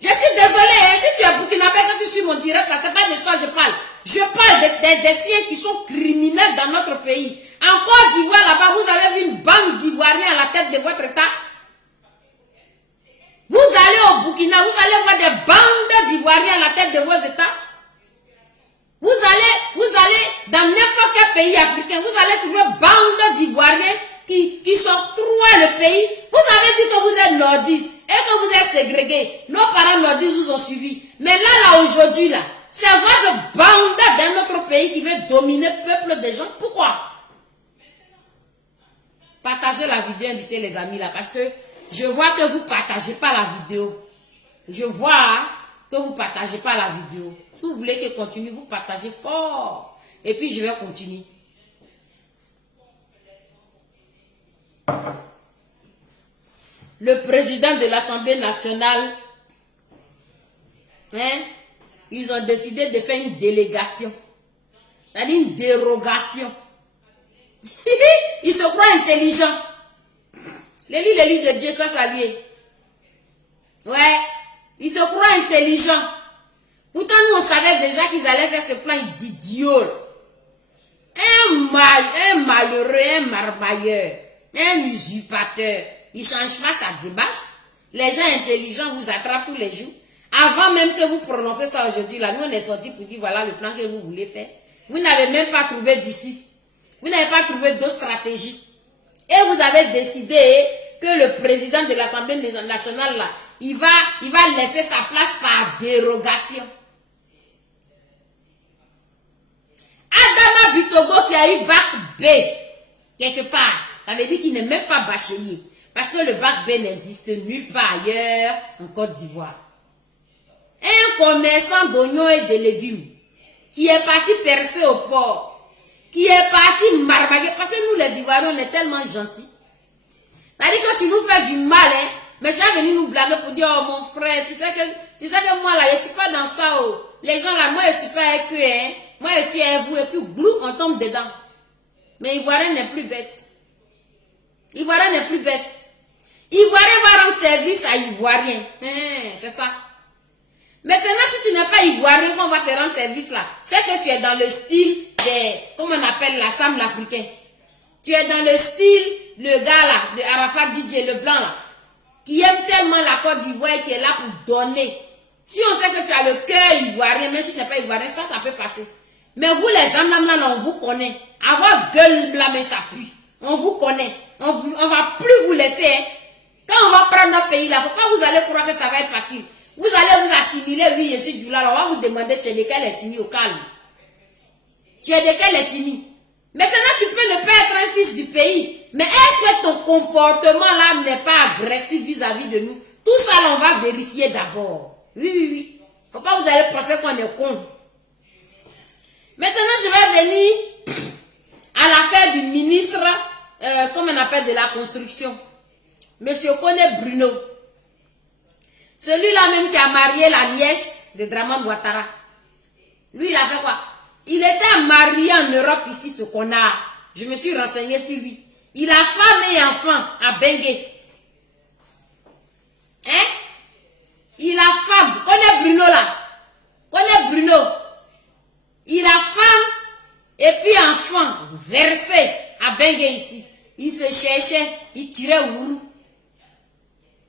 Je suis désolée, hein, si tu es burkinabé, quand tu suis mon direct là, c'est pas de ça que je parle. Je parle des siens qui sont criminels dans notre pays. En Côte d'Ivoire, là-bas, vous avez vu une bande d'Ivoiriens à la tête de votre État. Vous allez au Burkina, vous allez voir des bandes d'Ivoiriens à la tête de vos États. Vous allez dans n'importe quel pays africain, vous allez trouver bandes d'Ivoiriens qui s'octroient le pays. Vous avez dit que vous êtes nordistes et que vous êtes ségrégés. Nos parents nordistes vous ont suivi. Mais là, aujourd'hui, là, c'est votre bande dans notre pays qui veut dominer le peuple des gens. Pourquoi? Partagez la vidéo, invitez les amis là, parce que je vois que vous ne partagez pas la vidéo. Je vois que vous ne partagez pas la vidéo. Si vous voulez que je continue, vous partagez fort. Et puis je vais continuer. Le président de l'Assemblée nationale, ils ont décidé de faire une délégation. C'est-à-dire une dérogation. Ils se croient intelligents. Les de Dieu soient salués. Ouais, ils se croient intelligents. Pourtant, nous, on savait déjà qu'ils allaient faire ce plan d'idiot. Un malheureux, un marmailleur, un usurpateur. Il ne change pas sa démarche. Les gens intelligents vous attrapent tous les jours. Avant même que vous prononcez ça aujourd'hui, là, nous, on est sortis pour dire voilà le plan que vous voulez faire. Vous n'avez même pas trouvé d'ici. Vous n'avez pas trouvé d'autres stratégies. Et vous avez décidé que le président de l'Assemblée nationale, là, il va laisser sa place par dérogation. Adama Bitogo qui a eu bac B, quelque part, ça veut dire qu'il n'est même pas bachelier. Parce que le bac B n'existe nulle part ailleurs en Côte d'Ivoire. Un commerçant d'oignons et de légumes qui est parti percer au port, qui est parti marmaguer, parce que nous les Ivoiriens on est tellement gentils. C'est-à-dire que tu nous fais du mal, mais tu vas venir nous blaguer pour dire oh mon frère, tu sais que moi là je suis pas dans ça, oh. Les gens là, moi je suis pas avec eux, moi je suis avec vous, et puis glou, on tombe dedans. Mais Ivoirien n'est plus bête. Ivoirien n'est plus bête. Ivoirien va rendre service à Ivoirien. C'est ça. Maintenant, si tu n'es pas Ivoirien, qu'on va te rendre service là, c'est que tu es dans le style des, comment on appelle l'Assemblée africaine. Tu es dans le style, le gars là, de Arafat Didier, le blanc là, qui aime tellement la Côte d'Ivoire et qui est là pour donner. Si on sait que tu as le cœur ivoirien, même si tu n'es pas ivoirien, ça peut passer. Mais vous les âmes là, on vous connaît. Avoir gueule la main, ça pue. On vous connaît. On va plus vous laisser. Quand on va prendre notre pays là, faut pas vous allez croire que ça va être facile. Vous allez vous assimiler, oui, je suis du là, on va vous demander tu es de quelle ethnie au calme. Tu es de quelle ethnie? Maintenant, tu peux ne pas être un fils du pays. Mais est-ce que ton comportement là n'est pas agressif vis-à-vis de nous? Tout ça, là, on va vérifier d'abord. Oui. Faut pas vous allez penser qu'on est con. Maintenant, je vais venir à l'affaire du ministre, comme on appelle, de la construction. Monsieur Kone Bruno. Celui-là même qui a marié la nièce de Draman Ouattara. Lui, il a fait quoi? Il était marié en Europe ici, ce connard. Je me suis renseigné sur lui. Il a femme et enfant à Bengue. Il a femme. Connais Bruno là? Connais Bruno? Il a femme et puis enfant versé à Bengue ici. Il se cherchait, il tirait Ourou.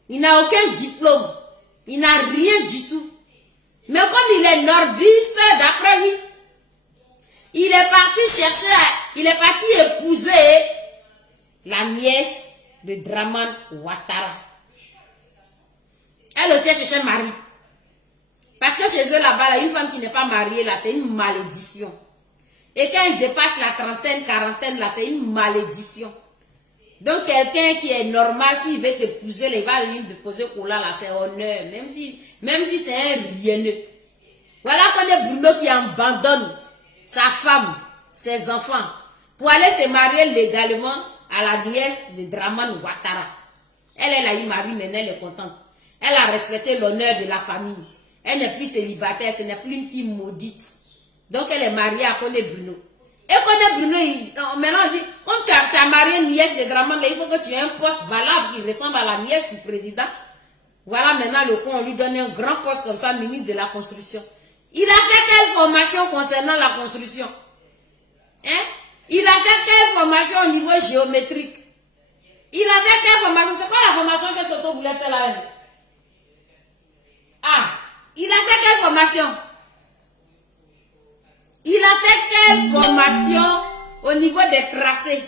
Il n'a aucun diplôme. Il n'a rien du tout. Mais comme il est nordiste, d'après lui, il est parti chercher, il est parti épouser la nièce de Draman Ouattara. Elle aussi a cherché un mari. Parce que chez eux là-bas, une femme qui n'est pas mariée, là, c'est une malédiction. Et quand elle dépasse la trentaine, quarantaine, là, c'est une malédiction. Donc, quelqu'un qui est normal, s'il veut t'épouser, il va venir te poser cola, là, c'est honneur. Même si c'est un rieneux. Voilà qu'on est Bruno qui abandonne sa femme, ses enfants, pour aller se marier légalement à la nièce de Draman Ouattara. Elle a eu mari, maintenant elle est contente. Elle a respecté l'honneur de la famille. Elle n'est plus célibataire, ce n'est plus une fille maudite. Donc, elle est mariée à Kone Bruno. Et Kone Bruno, maintenant, on dit, comme tu as marié une nièce de Draman, il faut que tu aies un poste valable qui ressemble à la nièce du président. Voilà, maintenant, le con, on lui donne un grand poste comme ça, ministre de la construction. Il a fait quelle formation concernant la construction? Il a fait quelle formation au niveau géométrique? Il a fait quelle formation? C'est quoi la formation que Toto voulait faire là? Il a fait quelle formation? Il a fait quelle formation au niveau des tracés?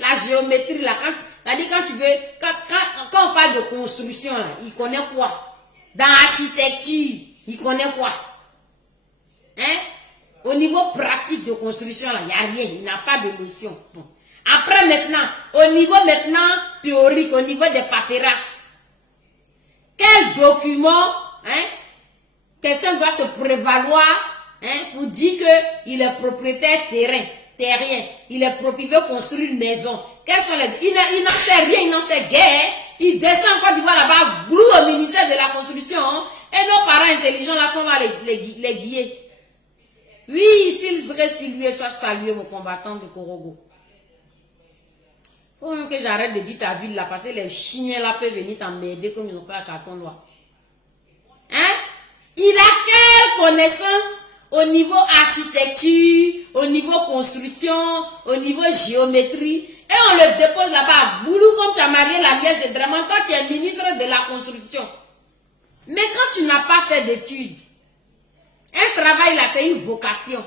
La géométrie là, quand tu veux, quand on parle de construction là, il connaît quoi? Dans l'architecture, il connaît quoi? Au niveau pratique de construction là, il n'y a rien, il n'a pas de notion. Bon. Après maintenant, au niveau théorique, au niveau des paperasses, quel document quelqu'un doit se prévaloir pour dire qu'il est propriétaire terrien. Il est propriétaire, il veut construire une maison. Quels sont il n'en sait rien, il n'en sait guère. Il descend en Côte d'Ivoire là-bas, glou au ministère de la construction. Et nos parents intelligents là sont là les guider. Oui, s'ils seraient salués, soit salués, mon combattant de Korogo. Faut même que j'arrête de dire ta ville là, parce que les chiens là peuvent venir t'emmerder comme ils n'ont pas un carton noir. Hein? Il a quelle connaissance au niveau architecture, au niveau construction, au niveau géométrie, et on le dépose là-bas, boulou, comme tu as marié la nièce de Draman, toi tu es ministre de la construction. Mais quand tu n'as pas fait d'études, un travail là, c'est une vocation.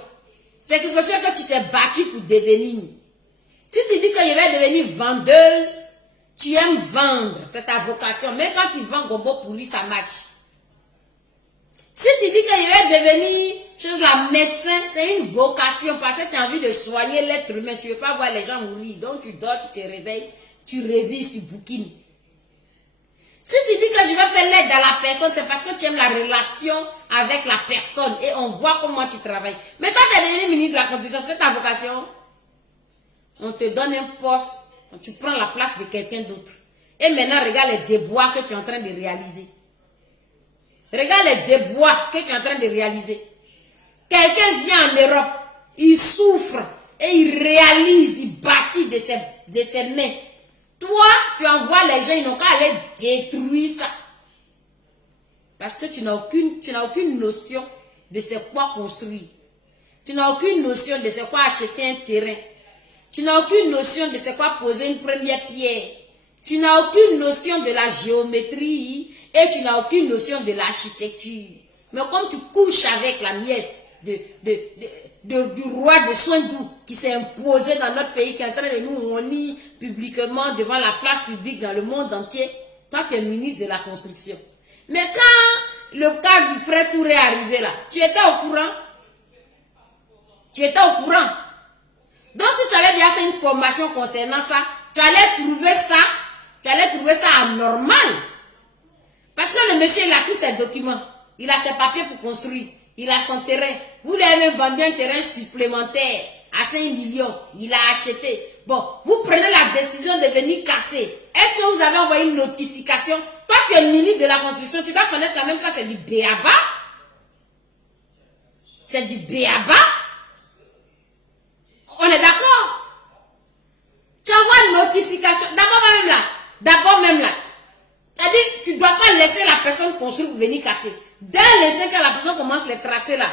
C'est quelque chose que tu t'es battu pour devenir. Si tu dis que je vais devenir vendeuse, tu aimes vendre, c'est ta vocation. Mais quand tu vends gombo pourri, ça marche. Si tu dis que je vais devenir médecin, c'est une vocation parce que tu as envie de soigner l'être humain. Tu ne veux pas voir les gens mourir. Donc tu dors, tu te réveilles, tu révises, tu bouquines. Si tu dis que je vais faire l'aide à la personne, c'est parce que tu aimes la relation avec la personne et on voit comment tu travailles. Mais toi, tu es devenu ministre de la Constitution, c'est ta vocation. On te donne un poste, tu prends la place de quelqu'un d'autre. Et maintenant, regarde les déboires que tu es en train de réaliser. Regarde les déboires que tu es en train de réaliser. Quelqu'un vient en Europe, il souffre et il réalise, il bâtit de ses mains. Toi, tu envoies les gens, ils n'ont qu'à aller détruire ça. Parce que tu n'as aucune notion de ce quoi construire. Tu n'as aucune notion de ce quoi acheter un terrain. Tu n'as aucune notion de ce quoi poser une première pierre. Tu n'as aucune notion de la géométrie et tu n'as aucune notion de l'architecture. Mais comme tu couches avec la nièce du roi de Soindou qui s'est imposé dans notre pays, qui est en train de nous honner publiquement devant la place publique dans le monde entier, toi tu es ministre de la construction. Mais quand le cas du frère Touré est arrivé là, tu étais au courant? Tu étais au courant? Donc si tu avais déjà fait une formation concernant ça, tu allais trouver ça anormal. Parce que le monsieur, il a tous ses documents. Il a ses papiers pour construire. Il a son terrain. Vous lui avez vendu un terrain supplémentaire à 5 millions. Il a acheté. Bon, vous prenez la décision de venir casser. Est-ce que vous avez envoyé une notification? Toi qui es ministre de la construction, tu dois connaître quand même ça, c'est du béaba. C'est du béaba. On est d'accord? Tu envoies une notification. D'abord même là. C'est-à-dire, tu ne dois pas laisser la personne construire pour venir casser. Dès l'instant que la personne commence les tracer là,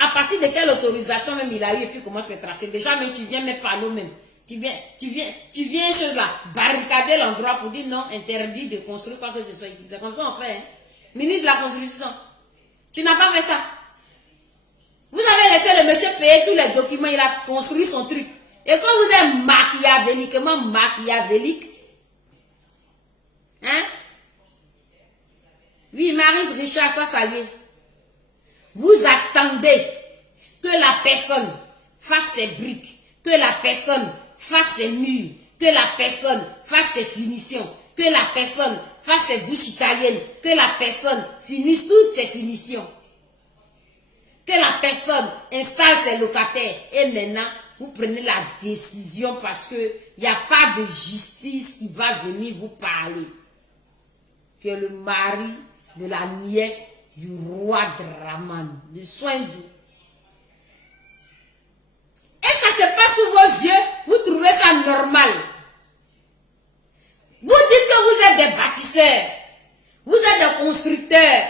à partir de quelle autorisation même il a eu et puis commence les tracer. Déjà même tu viens mettre panneau même. Tu viens chose là, barricader l'endroit pour dire non, interdit de construire quoi que ce soit ici. C'est comme ça on fait. Hein? Ministre de la construction. Tu n'as pas fait ça. Vous avez laissé le monsieur payer tous les documents, il a construit son truc. Et quand vous êtes machiavélique, hein? Oui, Maryse Richard, soit salué. Vous attendez que la personne fasse ses briques, que la personne fasse ses murs, que la personne fasse ses finitions, que la personne fasse ses bouches italiennes, que la personne finisse toutes ses finitions, que la personne installe ses locataires. Et maintenant, vous prenez la décision parce que il n'y a pas de justice qui va venir vous parler. Que le mari de la nièce du roi Draman, de Soindou. Et ça se passe sous vos yeux, vous trouvez ça normal. Vous dites que vous êtes des bâtisseurs, vous êtes des constructeurs,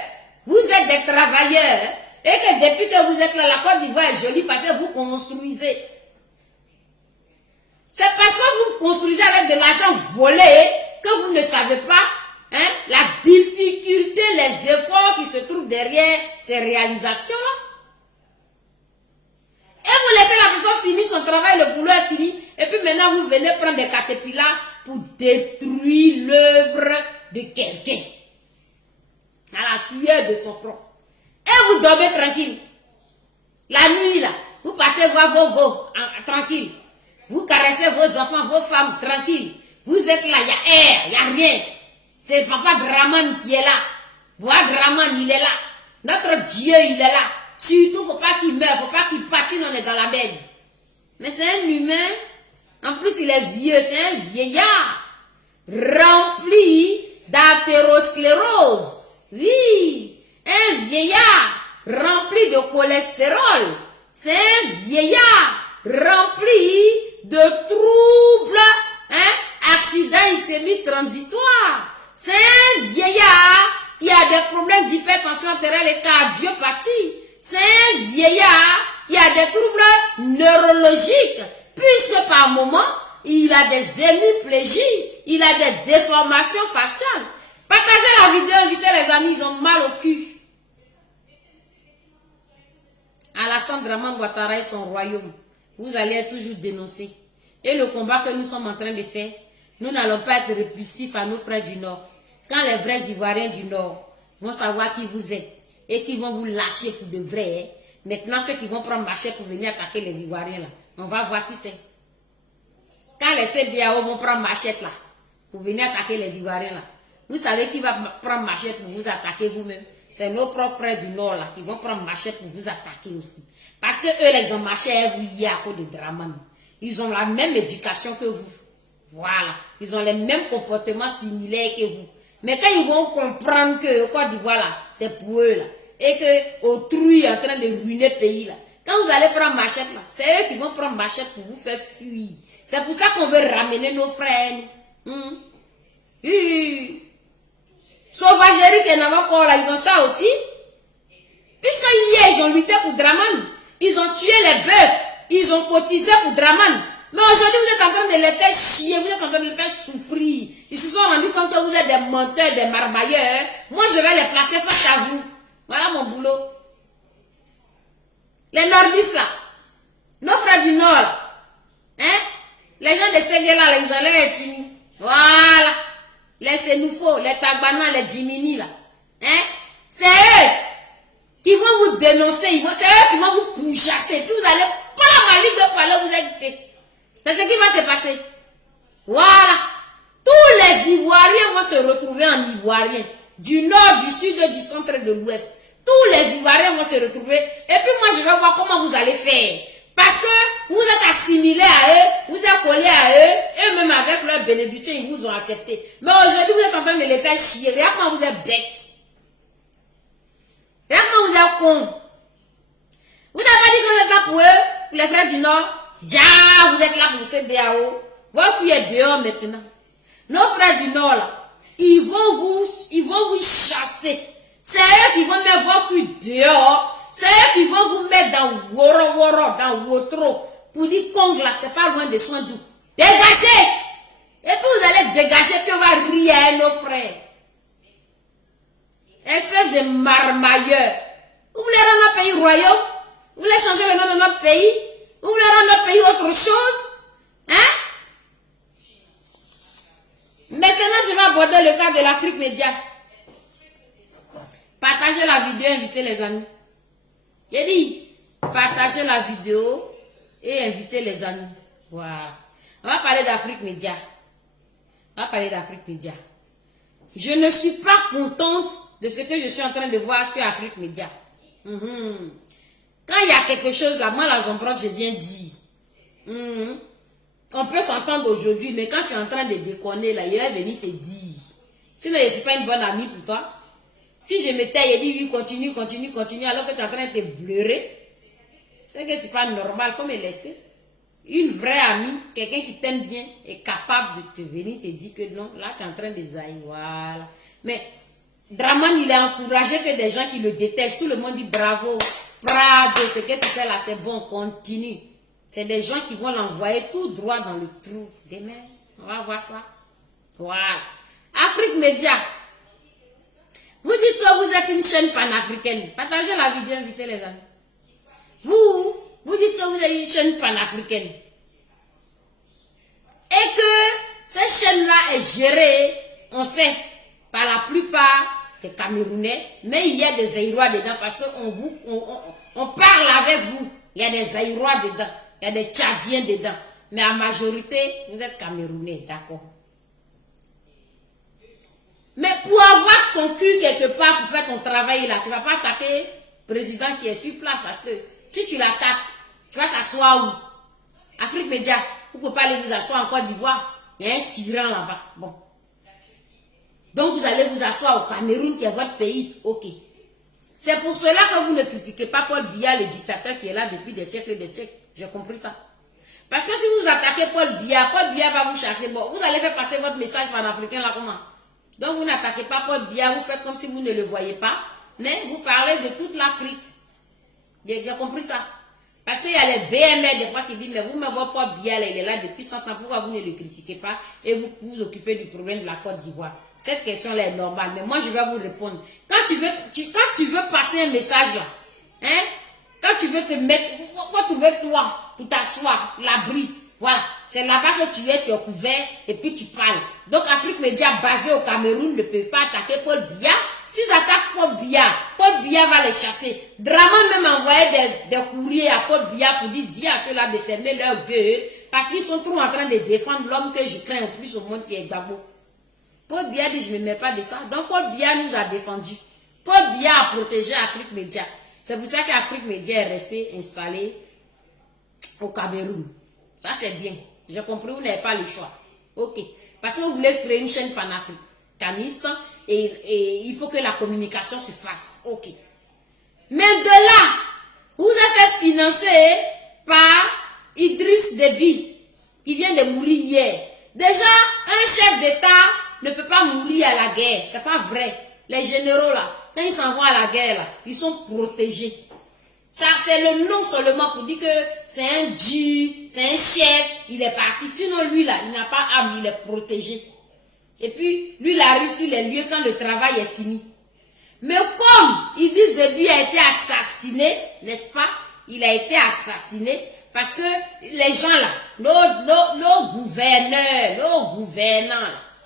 vous êtes des travailleurs, et que depuis que vous êtes là, la Côte d'Ivoire est jolie parce que vous construisez. C'est parce que vous construisez avec de l'argent volé que vous ne savez pas la difficulté, les efforts qui se trouvent derrière ces réalisations-là. Et vous laissez la personne finir son travail, le boulot est fini, et puis maintenant vous venez prendre des caterpillars pour détruire l'œuvre de quelqu'un. À la sueur de son front. Et vous dormez tranquille. La nuit là, vous partez voir vos beaux, tranquille. Vous caressez vos enfants, vos femmes, tranquille. Vous êtes là, il y a air, il n'y a rien. C'est papa Draman qui est là. Bois Draman, il est là. Notre Dieu, il est là. Surtout, faut pas qu'il meure, faut pas qu'il patine, on est dans la merde. Mais c'est un humain. En plus, il est vieux, c'est un vieillard. Rempli d'athérosclérose. Oui, un vieillard rempli de cholestérol. C'est un vieillard rempli de troubles, accidents ischémiques transitoires. C'est un vieillard qui a des problèmes d'hypertension artérielle et cardiopathie. C'est un vieillard qui a des troubles neurologiques, puisque par moment, il a des hémiplégies, il a des déformations faciales. Partagez la vidéo, invitez les amis, ils ont mal au cul. Alassane Dramane Ouattara et son royaume, vous allez toujours dénoncer. Et le combat que nous sommes en train de faire, nous n'allons pas être répulsifs à nos frères du Nord. Quand les vrais Ivoiriens du Nord vont savoir qui vous êtes et qui vont vous lâcher pour de vrai, maintenant ceux qui vont prendre machette pour venir attaquer les Ivoiriens là, on va voir qui c'est. Quand les CEDEAO vont prendre machette là, pour venir attaquer les Ivoiriens là, vous savez qui va prendre machette pour vous attaquer vous-même? C'est nos propres frères du Nord là, qui vont prendre machette pour vous attaquer aussi. Parce que eux, ils ont marché à vous hier à cause de Dramane. Ils ont la même éducation que vous. Voilà. Ils ont les mêmes comportements similaires que vous. Mais quand ils vont comprendre que Côte d'Ivoire là, c'est pour eux là, et que autrui est en train de ruiner le pays là, quand vous allez prendre machette là, c'est eux qui vont prendre machette pour vous faire fuir. C'est pour ça qu'on veut ramener nos frères. Sauvagerie qu'ils n'avaient encore là, ils ont ça aussi. Puisque hier, ils ont lutté pour Dramane. Ils ont tué les bœufs. Ils ont cotisé pour Dramane. Mais aujourd'hui, vous êtes en train de les faire chier. Vous êtes en train de les faire souffrir. Ils se sont rendus compte que vous êtes des menteurs, des marmailleurs. Moi, je vais les placer face à vous. Voilà mon boulot. Les nordistes là. Nos frères du Nord là. Hein? Les gens de Séguéla, ils ont l'air timide. Voilà. Les Sénoufos, les Tagbana, les Djimini là. Hein? C'est eux qui vont vous dénoncer. C'est eux qui vont vous pourchasser. Puis vous allez pas la malice de parler, vous êtes. C'est ce qui va se passer. Voilà. Tous les Ivoiriens vont se retrouver en Ivoiriens. Du nord, du sud, du centre et de l'ouest. Tous les Ivoiriens vont se retrouver. Et puis moi, je vais voir comment vous allez faire. Parce que vous êtes assimilés à eux, vous êtes collés à eux, et même avec leur bénédiction, ils vous ont accepté. Mais aujourd'hui, vous êtes en train de les faire chier. Regarde comment vous êtes bêtes. Regarde comment vous êtes cons. Vous n'avez pas dit que vous êtes là pour eux, pour les frères du Nord. Déjà, vous êtes là pour CEDEAO. Votre pied est dehors maintenant. Nos frères du Nord, là, ils vont vous chasser. C'est eux qui vont mettre votre pied dehors. C'est eux qui vont vous mettre dans Woro, dans Wotro, pour dire Congo là, c'est pas loin de soins doux. Dégagez! Et puis vous allez dégager, puis on va rire à nos frères. Espèce de marmailleurs. Vous voulez rendre notre pays royaume? Vous voulez changer le nom de notre pays? Vous voulez rendre notre pays autre chose? Hein? Maintenant, je vais aborder le cas de l'Afrique Média. Partagez la vidéo, invitez les amis. J'ai dit, partagez la vidéo et invitez les amis. Voilà. On va parler d'Afrique Média. On va parler d'Afrique Média. Je ne suis pas contente de ce que je suis en train de voir sur Afrique Média. Quand il y a quelque chose là, moi la Zombrotte, je viens dire. On peut s'entendre aujourd'hui, mais quand tu es en train de déconner là, il va venir te dire. Sinon, je ne suis pas une bonne amie pour toi. Si je m'étais et dit oui, continue, alors que tu es en train de te bleurer, c'est que c'est pas normal, il faut me laisser. Une vraie amie, quelqu'un qui t'aime bien, est capable de te venir te dire que non, là tu es en train de zaïr, voilà. Mais Dramane, il a encouragé que des gens qui le détestent, tout le monde dit bravo, bravo, ce que tu fais là, c'est bon, continue. C'est des gens qui vont l'envoyer tout droit dans le trou. Demain, on va voir ça. Voilà. Afrique Média. Vous dites que vous êtes une chaîne panafricaine. Partagez la vidéo, invitez les amis. Vous dites que vous êtes une chaîne panafricaine. Et que cette chaîne-là est gérée, on sait, par la plupart des Camerounais, mais il y a des Zaïrois dedans parce qu'on parle avec vous. Il y a des Zaïrois dedans, il y a des Tchadiens dedans. Mais en majorité, vous êtes Camerounais, d'accord. Mais pour avoir ton cul quelque part pour faire ton travail là, tu ne vas pas attaquer le président qui est sur place parce que si tu l'attaques, tu vas t'asseoir où? Afrique Média, vous ne pouvez pas aller vous asseoir en Côte d'Ivoire. Il y a un tyran là-bas. Bon. Donc vous allez vous asseoir au Cameroun qui est votre pays. Ok. C'est pour cela que vous ne critiquez pas Paul Biya, le dictateur qui est là depuis des siècles et des siècles. J'ai compris ça. Parce que si vous attaquez Paul Biya va vous chasser. Bon, vous allez faire passer votre message panafricain là comment? Donc vous n'attaquez pas Paul Biya, vous faites comme si vous ne le voyez pas. Mais vous parlez de toute l'Afrique. J'ai compris ça. Parce qu'il y a les BMR des fois qui disent, mais vous, votre Paul Biya, il est là depuis 100 ans, pourquoi vous ne le critiquez pas et vous vous occupez du problème de la Côte d'Ivoire? Cette question-là est normale, mais moi je vais vous répondre. Quand tu veux passer un message là, hein, quand tu veux te mettre, faut trouver toi pour t'asseoir, l'abri, voilà, c'est là-bas que tu es couvert et puis tu parles. Donc Afrique Média basée au Cameroun ne peut pas attaquer Paul Biya. S'ils attaquent Paul Biya va les chasser. Draman même envoyé des courriers à Paul Biya pour dire à ceux-là de fermer leur gueule parce qu'ils sont trop en train de défendre l'homme que je crains au plus au monde qui est Gbagbo. Paul Biya dit je ne me mets pas de ça. Donc Paul Biya nous a défendus. Paul Biya a protégé Afrique Média. C'est pour ça qu'Afrique Média est resté installé au Cameroun. Ça c'est bien. J'ai compris, vous n'avez pas le choix. Ok. Parce que vous voulez créer une chaîne panafricaniste et il faut que la communication se fasse. Ok. Mais de là, vous êtes fait financer par Idriss Déby qui vient de mourir hier. Déjà, un chef d'État ne peut pas mourir à la guerre. C'est pas vrai. Les généraux là, quand ils s'en vont à la guerre là, ils sont protégés. Ça, c'est le nom seulement pour dire que c'est un dieu, c'est un chef, il est parti. Sinon, lui là, il n'a pas âme, il est protégé. Et puis, lui, il arrive sur les lieux quand le travail est fini. Mais comme Idriss Déby a été assassiné, n'est-ce pas? Il a été assassiné parce que les gens là, nos gouverneurs, nos gouvernants,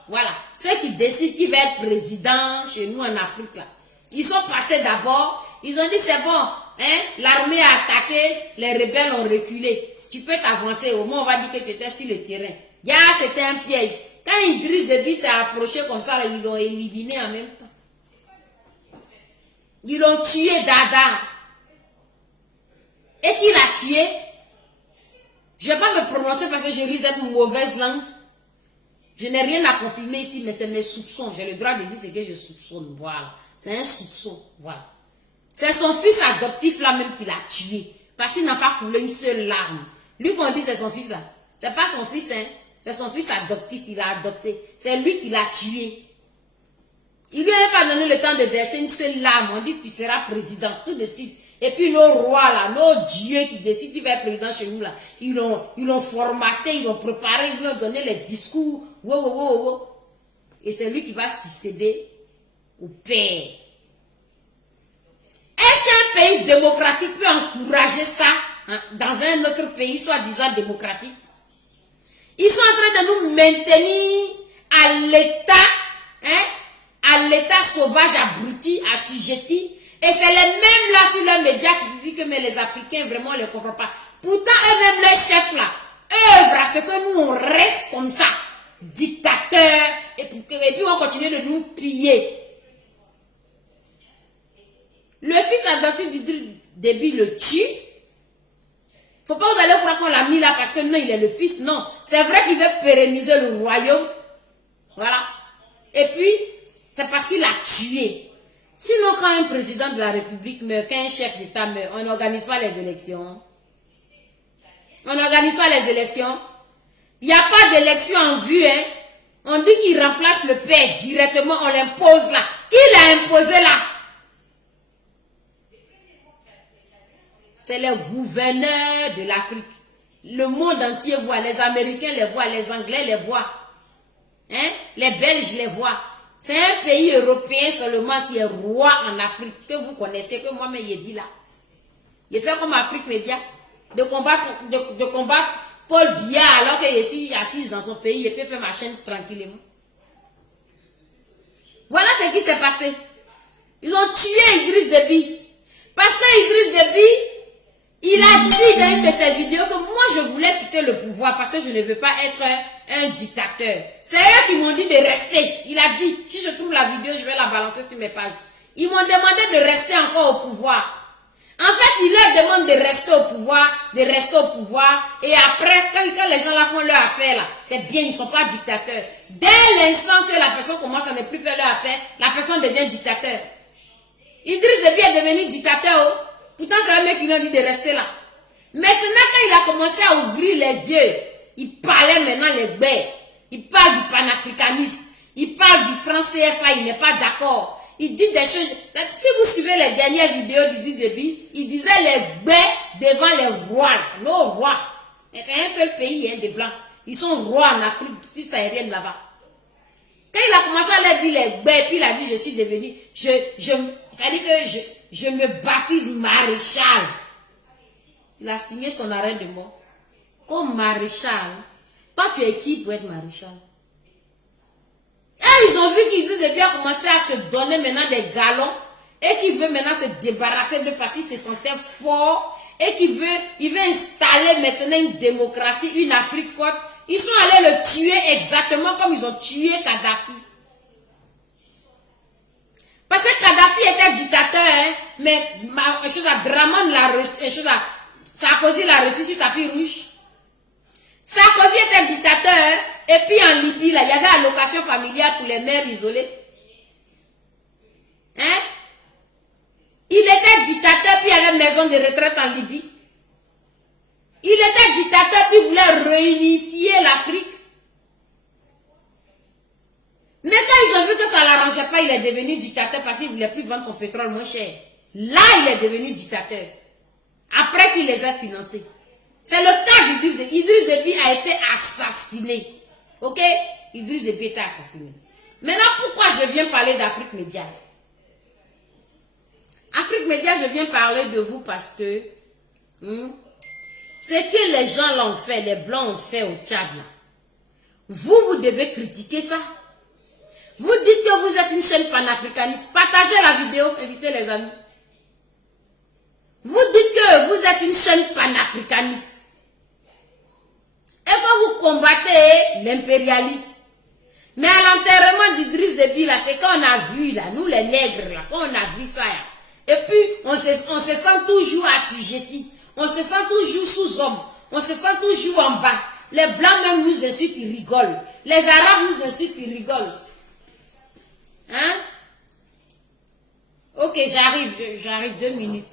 voilà, ceux qui décident qui va être président chez nous en Afrique là, ils sont passés d'abord, ils ont dit c'est bon, hein, l'armée a attaqué, les rebelles ont reculé, tu peux t'avancer, au moins on va dire que tu étais sur le terrain. Gars, c'était un piège. Quand Idriss Déby s'est approché comme ça, là, ils l'ont éliminé en même temps. Ils l'ont tué Dada. Et qui l'a tué? Je ne vais pas me prononcer parce que je risque d'être mauvaise langue. Je n'ai rien à confirmer ici, mais c'est mes soupçons. J'ai le droit de dire ce que je soupçonne. Voilà. C'est un soupçon. Voilà. C'est son fils adoptif là même qui l'a tué. Parce qu'il n'a pas coulé une seule larme. Lui qu'on dit c'est son fils là. C'est pas son fils, hein. C'est son fils adoptif, il l'a adopté. C'est lui qui l'a tué. Il lui a pas donné le temps de verser une seule larme. On dit que tu seras président tout de suite. Et puis nos rois là, nos dieux qui décident qu'il va être président chez nous là, ils l'ont formaté, ils l'ont préparé, ils lui ont donné les discours. Et c'est lui qui va succéder au père. Est-ce qu'un pays démocratique peut encourager ça hein, dans un autre pays soi-disant démocratique? Ils sont en train de nous maintenir à l'état, hein, à l'état sauvage, abruti, assujetti. Et c'est les mêmes là sur les médias qui disent que mais les Africains vraiment on ne les comprend pas. Pourtant eux-mêmes les chefs là œuvrent à ce que nous on reste comme ça, dictateurs, et puis on continue de nous piller. Le fils adoptif d'Idriss Déby le tue. Faut pas vous aller croire qu'on l'a mis là parce que non, il est le fils. Non, c'est vrai qu'il veut pérenniser le royaume. Voilà. Et puis, c'est parce qu'il a tué. Sinon, quand un président de la République meurt, quand un chef d'État meurt, on n'organise pas les élections. On n'organise pas les élections. Il n'y a pas d'élection en vue. Hein. On dit qu'il remplace le père directement, on l'impose là. Qui l'a imposé là? C'est les gouverneurs de l'Afrique. Le monde entier voit. Les Américains les voient, les Anglais les voient. Hein? Les Belges les voient. C'est un pays européen seulement qui est roi en Afrique, que vous connaissez, que moi-même j'ai dit là. Il fait comme Afrique Média, de combattre Paul Biya alors que je suis assise dans son pays et peut faire ma chaîne tranquillement. Voilà ce qui s'est passé. Ils ont tué Idriss Déby. Parce que Idriss Déby, Il a dit dans une de ses vidéos que moi je voulais quitter le pouvoir parce que je ne veux pas être un dictateur. C'est eux qui m'ont dit de rester. Il a dit, si je trouve la vidéo, je vais la balancer sur mes pages. Ils m'ont demandé de rester encore au pouvoir. En fait, il leur demande de rester au pouvoir, et après, quand les gens là font leur affaire, là, c'est bien, ils ne sont pas dictateurs. Dès l'instant que la personne commence à ne plus faire leur affaire, la personne devient dictateur. Idriss Déby est devenu dictateur, oh. Pourtant, c'est un mec qui lui a dit de rester là. Maintenant, quand il a commencé à ouvrir les yeux, il parlait maintenant les baies. Il parle du panafricanisme. Il parle du franc CFA, il n'est pas d'accord. Il dit des choses. Si vous suivez les dernières vidéos d'Idriss Déby, il disait les baies devant les rois. Nos rois. Il y a un seul pays, hein, des blancs. Ils sont rois en Afrique subsaharienne là-bas. Quand il a commencé à leur dire les baies, puis il a dit je suis devenu, c'est-à-dire que je me baptise maréchal. Il a signé son arrêt de mort. Comme maréchal. Toi, tu es qui pour être maréchal? Et ils ont vu qu'Idriss Déby a commencé à se donner maintenant des galons et qu'il veut maintenant se débarrasser de parce qu'il se sentait fort et qu'il veut installer maintenant une démocratie, une Afrique forte. Ils sont allés le tuer exactement comme ils ont tué Kadhafi. Parce que Kadhafi était dictateur, hein, mais Draman Sarkozy l'a reçu sur tapis rouge. Sarkozy était dictateur, hein, et puis en Libye, là, il y avait allocation familiale pour les mères isolées. Hein? Il était dictateur, puis il y avait maison de retraite en Libye. Il était dictateur, puis il voulait réunifier l'Afrique. Mais quand ils ont vu que ça ne l'arrangeait pas, il est devenu dictateur parce qu'il ne voulait plus vendre son pétrole moins cher. Là, il est devenu dictateur. Après qu'il les a financés. C'est le cas d'Idriss Déby. Idriss Déby a été assassiné. Ok? Idriss Déby était assassiné. Maintenant, pourquoi je viens parler d'Afrique Média? Afrique Média, je viens parler de vous parce que c'est que les gens l'ont fait, les Blancs ont fait au Tchad là. Vous devez critiquer ça. Vous dites que vous êtes une chaîne panafricaniste. Partagez la vidéo, invitez les amis. Vous dites que vous êtes une chaîne panafricaniste. Et que vous combattez l'impérialisme. Mais à l'enterrement d'Idriss Déby, là, c'est quand on a vu, là, nous les nègres, là, quand on a vu ça, là, et puis on se sent toujours assujettis. On se sent toujours sous-homme. On se sent toujours en bas. Les Blancs même nous insultent, ils rigolent. Les Arabes nous insultent, ils rigolent. Hein? Ok, j'arrive 2 minutes.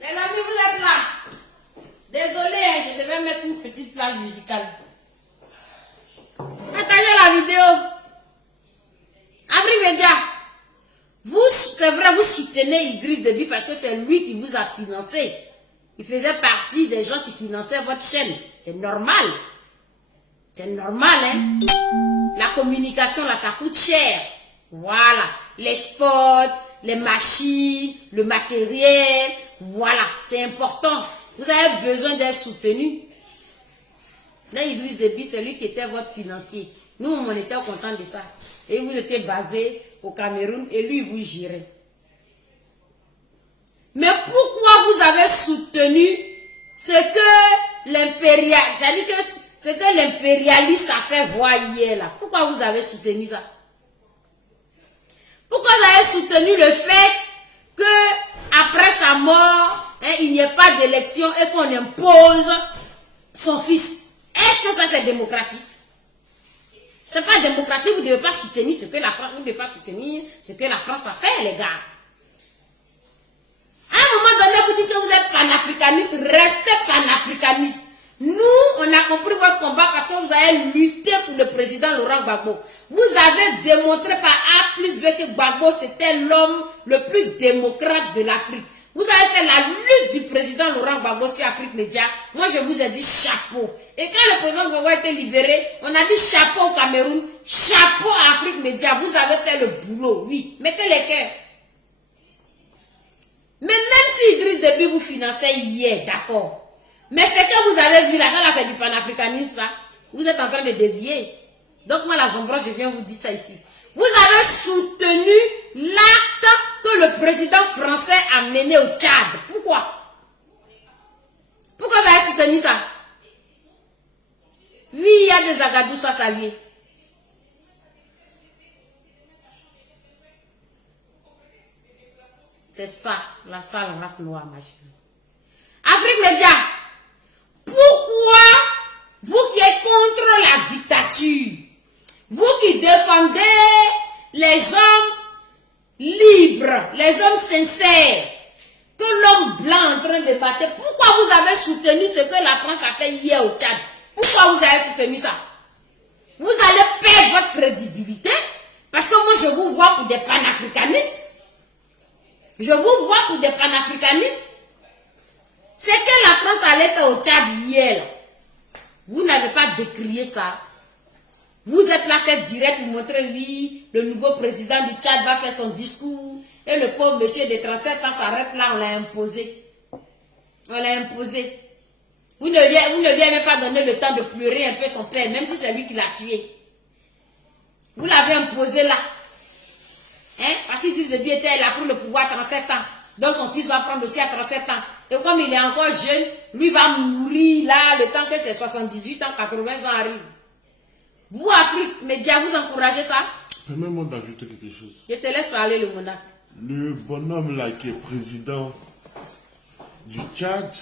Les amis, vous êtes là. Désolé, je devais mettre une petite plage musicale. Partagez la vidéo. Afrique Média. C'est vrai, vous soutenez Idriss Déby parce que c'est lui qui vous a financé. Il faisait partie des gens qui finançaient votre chaîne. C'est normal. C'est normal, hein. La communication, là, ça coûte cher. Voilà. Les spots, les machines, le matériel. Voilà. C'est important. Vous avez besoin d'être soutenu. Là, Idriss Déby, c'est lui qui était votre financier. Nous, on était contents de ça. Et vous étiez basé au Cameroun et lui, vous gérez. Mais pourquoi vous avez soutenu ce que l'impérialiste a fait voir hier là? Pourquoi vous avez soutenu ça? Pourquoi vous avez soutenu le fait que après sa mort, hein, il n'y ait pas d'élection et qu'on impose son fils? Est-ce que ça c'est démocratique? C'est pas démocratique, vous ne devez pas soutenir ce que la France, vous ne devez pas soutenir ce que la France a fait, les gars. À un moment donné, vous dites que vous êtes panafricaniste, restez panafricaniste. Nous, on a compris votre combat parce que vous avez lutté pour le président Laurent Gbagbo. Vous avez démontré par A plus B que Gbagbo, c'était l'homme le plus démocrate de l'Afrique. Vous avez fait la lutte du président Laurent Gbagbo sur Afrique Média. Moi, je vous ai dit chapeau. Et quand le président Gbagbo a été libéré, on a dit chapeau au Cameroun, chapeau à Afrique Média. Vous avez fait le boulot, oui. Mettez les cœurs. Mais même si Idriss Déby vous finançait hier, d'accord. Mais ce que vous avez vu là, ça là c'est du panafricanisme, ça. Vous êtes en train de dévier. Donc moi, la Zombra, je viens vous dire ça ici. Vous avez soutenu l'acte que le président français a mené au Tchad. Pourquoi? Pourquoi vous avez soutenu ça? Oui, il y a des agadous à saluer. C'est ça, la sale race noire, ma chérie. Afrique Média, pourquoi vous qui êtes contre la dictature, vous qui défendez les hommes libres, les hommes sincères, que l'homme blanc en train de battre, pourquoi vous avez soutenu ce que la France a fait hier au Tchad? Pourquoi vous avez soutenu ça? Vous allez perdre votre crédibilité parce que moi je vous vois pour des panafricanistes. Je vous vois pour des panafricanistes. C'est que la France allait faire au Tchad hier. Là. Vous n'avez pas décrié ça. Vous êtes là fait direct pour montrer, oui, le nouveau président du Tchad va faire son discours. Et le pauvre monsieur de 37 ans s'arrête là, on l'a imposé. On l'a imposé. Vous ne lui avez pas donné le temps de pleurer un peu son père, même si c'est lui qui l'a tué. Vous l'avez imposé là. Hein? Parce qu'il dit bien il a pris le pouvoir à 37 ans. Donc son fils va prendre aussi à 37 ans. Et comme il est encore jeune, lui va mourir là, le temps que ses 78 ans, 80 ans arrivent. Vous, Afrique Média, vous encouragez ça? Permets-moi d'ajouter quelque chose. Je te laisse parler, le monarque. Le bonhomme là qui est président du Tchad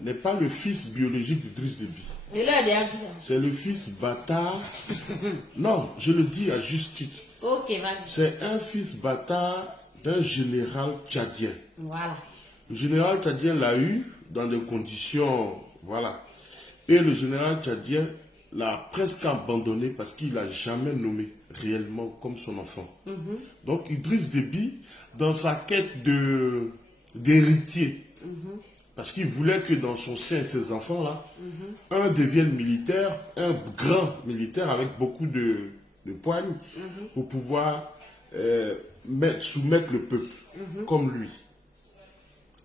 n'est pas le fils biologique d'Idriss Déby. Et là, il a dit ça. C'est le fils bâtard. Non, je le dis à juste titre. Ok, vas-y. C'est un fils bâtard d'un général tchadien. Voilà. Le général tchadien l'a eu dans des conditions, voilà. Et le général tchadien l'a presque abandonné parce qu'il n'a jamais nommé réellement comme son enfant. Donc Idriss Déby, dans sa quête d'héritier, parce qu'il voulait que dans son sein, ses enfants-là, un devienne militaire, un grand militaire avec beaucoup de poignes, pour pouvoir soumettre le peuple, comme lui.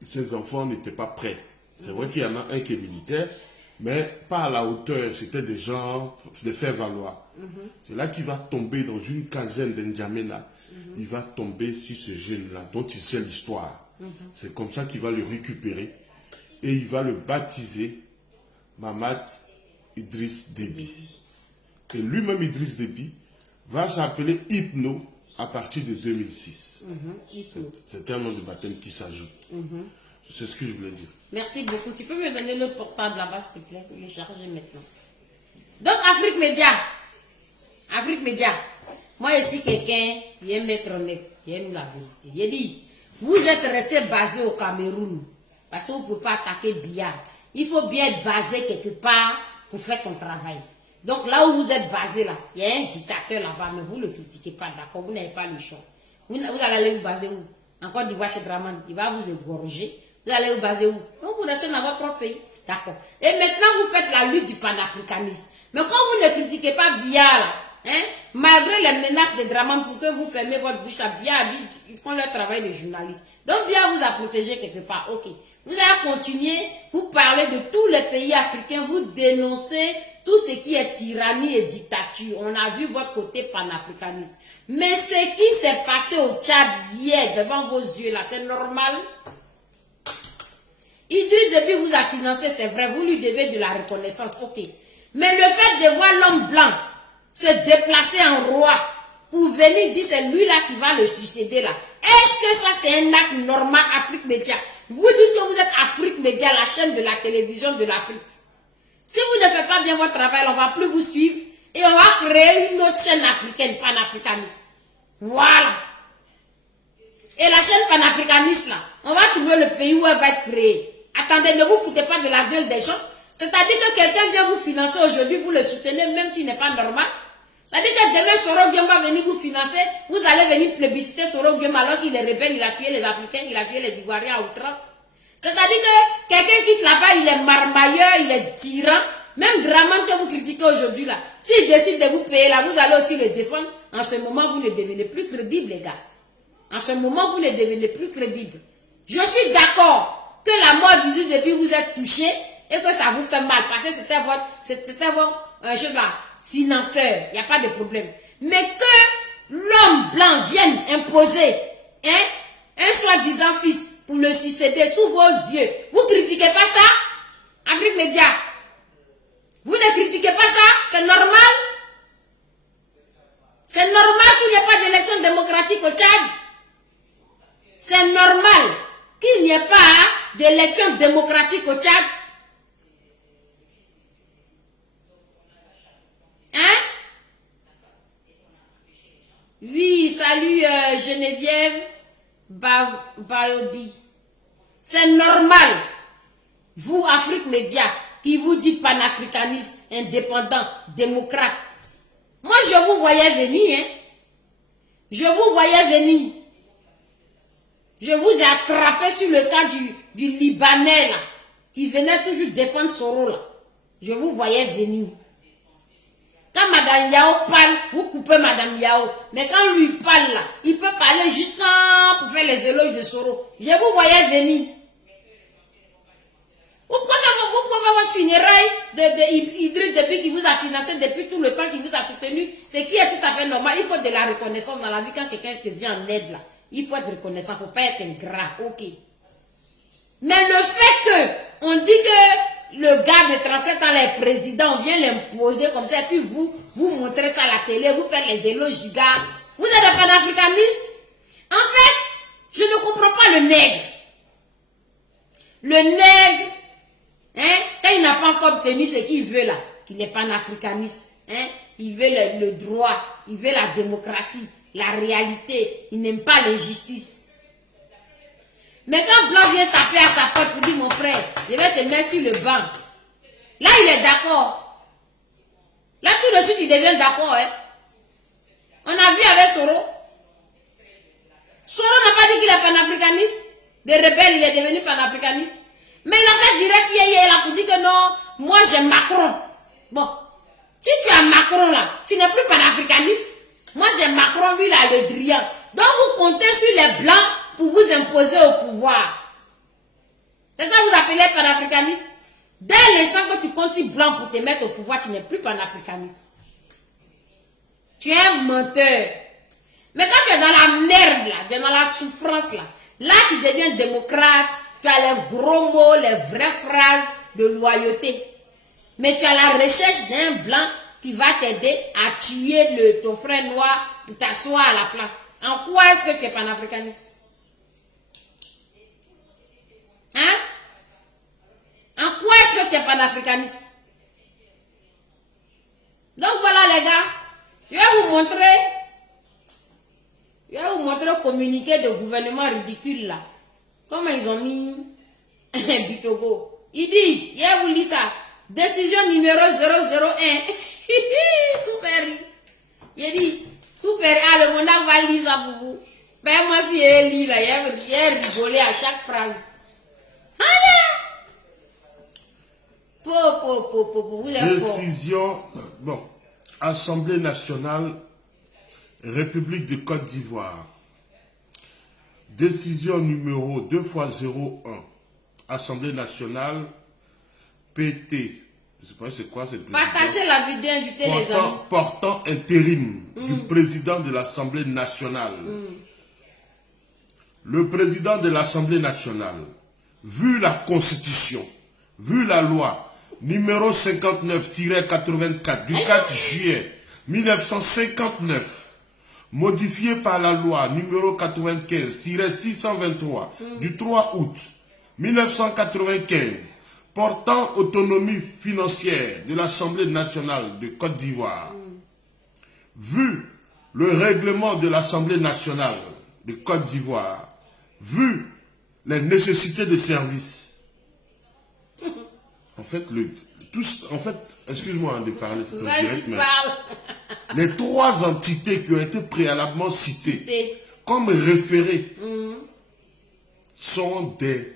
Ses enfants n'étaient pas prêts. C'est vrai qu'il y en a un qui est militaire, mais pas à la hauteur. C'était des gens de faire valoir. C'est là qu'il va tomber dans une caserne d'N'Djamena. Il va tomber sur ce jeune-là, dont il sait l'histoire. C'est comme ça qu'il va le récupérer. Et il va le baptiser Mamad Idriss Déby. Et lui-même, Idriss Déby, va s'appeler Hypno à partir de 2006. C'est un nom de baptême qui s'ajoute. C'est ce que je voulais dire. Merci beaucoup. Tu peux me donner le portable là-bas, s'il te plaît, pour le charger maintenant. Donc, Afrique Média. Afrique Média. Moi, ici, quelqu'un, il aime être honnête. Il aime la vérité. Il dit, vous êtes resté basé au Cameroun. Parce que vous ne pouvez pas attaquer Biya. Il faut bien être basé quelque part pour faire ton travail. Donc, là où vous êtes basé, là, il y a un dictateur là-bas, mais vous ne le critiquez pas, d'accord? Vous n'avez pas le choix. Vous allez aller vous baser où? En Côte d'Ivoire, chez Draman, il va vous égorger. Vous allez vous baser où? Donc, vous restez dans votre propre pays. D'accord. Et maintenant, vous faites la lutte du panafricanisme. Mais quand vous ne critiquez pas Biya, là, hein, malgré les menaces de Draman pour que vous fermez votre bouche à Biya, ils font leur travail de journaliste. Donc, Biya vous a protégé quelque part. Ok. Vous allez continuer, vous parlez de tous les pays africains, vous dénoncez tout ce qui est tyrannie et dictature. On a vu votre côté panafricaniste. Mais ce qui s'est passé au Tchad hier, devant vos yeux là, c'est normal. Idriss Déby vous a financé, c'est vrai, vous lui devez de la reconnaissance, ok. Mais le fait de voir l'homme blanc se déplacer en roi pour venir dire c'est lui là qui va le succéder là, est-ce que ça c'est un acte normal, Afrique Média? Vous dites que vous êtes Afrique Média, la chaîne de la télévision de l'Afrique. Si vous ne faites pas bien votre travail, on ne va plus vous suivre et on va créer une autre chaîne africaine, panafricaniste. Voilà. Et la chaîne panafricaniste là, on va trouver le pays où elle va être créée. Attendez, ne vous foutez pas de la gueule des gens. C'est-à-dire que quelqu'un vient vous financer aujourd'hui, vous le soutenez, même s'il n'est pas normal. C'est-à-dire que demain, Soro Guillaume va venir vous financer, vous allez venir plébisciter Soro Guillaume alors qu'il est rebelle, il a tué les Africains, il a tué les Ivoiriens à outrance. C'est-à-dire que quelqu'un quitte là-bas, il est marmailleur, il est tyran. Même Draman que vous critiquez aujourd'hui là, s'il décide de vous payer là, vous allez aussi le défendre. En ce moment, vous ne devenez plus crédible, les gars. En ce moment, vous ne devenez plus crédible. Je suis d'accord que la mort du début vous êtes touché et que ça vous fait mal parce que c'était votre chose là, financeur, il n'y a pas de problème. Mais que l'homme blanc vienne imposer un soi-disant fils pour le succéder sous vos yeux, vous critiquez pas ça? Afrique Média, vous ne critiquez pas ça? C'est normal? C'est normal qu'il n'y ait pas d'élection démocratique au Tchad? C'est normal qu'il n'y ait pas d'élection démocratique au Tchad? Hein? Oui, salut Geneviève Bayobi. C'est normal, vous, Afrique Média, qui vous dites panafricaniste, indépendant, démocrate. Moi, je vous voyais venir, hein. Je vous voyais venir. Je vous ai attrapé sur le cas du Libanais, là, qui venait toujours défendre Soro, là. Je vous voyais venir. Quand Madame Yao parle, vous coupez Madame Yao. Mais quand lui parle, là, il peut parler jusqu'à pour faire les éloges de Soro. Je vous voyais venir. Vous pouvez votre funérailles d'Idriss Déby qui vous a financé depuis tout le temps, qui vous a soutenu, ce qui est tout à fait normal. Il faut de la reconnaissance dans la vie quand quelqu'un te vient en aide là. Il faut être reconnaissant, il ne faut pas être ingrat, ok. Mais le fait que on dit que le gars de 37 ans, les présidents, vient l'imposer comme ça, et puis vous montrez ça à la télé, vous faites les éloges du gars. Vous êtes un panafricaniste? En fait, je ne comprends pas le nègre. Le nègre, hein, quand il n'a pas encore obtenu ce qu'il veut là, qu'il est panafricaniste, hein, il veut le droit, il veut la démocratie, la réalité, il n'aime pas l'injustice. Mais quand Blanc vient taper à sa porte pour dire mon frère, je vais te mettre sur le banc, là il est d'accord. Là tout de suite il devient d'accord. Hein. On a vu avec Soro. Soro n'a pas dit qu'il est panafricaniste. Des rebelles, il est devenu panafricaniste. Mais il a fait direct hier là pour dire que non, moi j'ai Macron. Bon, si tu as Macron là, tu n'es plus panafricaniste. Moi j'ai Macron, lui là, le Drian. Donc vous comptez sur les blancs pour vous imposer au pouvoir. C'est ça que vous appelez panafricaniste. Dès l'instant que tu comptes sur blanc pour te mettre au pouvoir, tu n'es plus panafricaniste. Tu es un menteur. Mais quand tu es dans la merde là, tu es dans la souffrance là, là tu deviens démocrate, tu as les gros mots, les vraies phrases de loyauté. Mais tu as la recherche d'un blanc qui va t'aider à tuer ton frère noir pour t'asseoir à la place. En quoi est-ce que tu es panafricaniste? Hein? En quoi est-ce que tu es panafricaniste? Donc voilà les gars, je vais vous montrer le communiqué de gouvernement ridicule là. Comment ils ont mis Bitogo. Ils disent, je vais vous lire ça. Décision numéro 001. Tout péri. Il dit, tout péri. Ah, le monarque va lire ça pour vous. Ben moi si il lit là, il rigolé à chaque phrase. Décision, bon, Assemblée nationale, République de Côte d'Ivoire. Décision numéro 2x01, Assemblée nationale, PT. Je sais pas c'est quoi cette président. Partagez la vidéo, invitez les amis. Portant intérim du président de l'Assemblée nationale. Le président de l'Assemblée nationale, vu la Constitution, vu la loi numéro 59-84 du 4 juillet 1959, modifié par la loi numéro 95-623 du 3 août 1995, portant autonomie financière de l'Assemblée nationale de Côte d'Ivoire. Vu le règlement de l'Assemblée nationale de Côte d'Ivoire, vu les nécessités de service, En fait, excuse-moi de parler, c'est en Vas-y, direct, mais parle. les trois entités qui ont été préalablement citées comme référées sont des...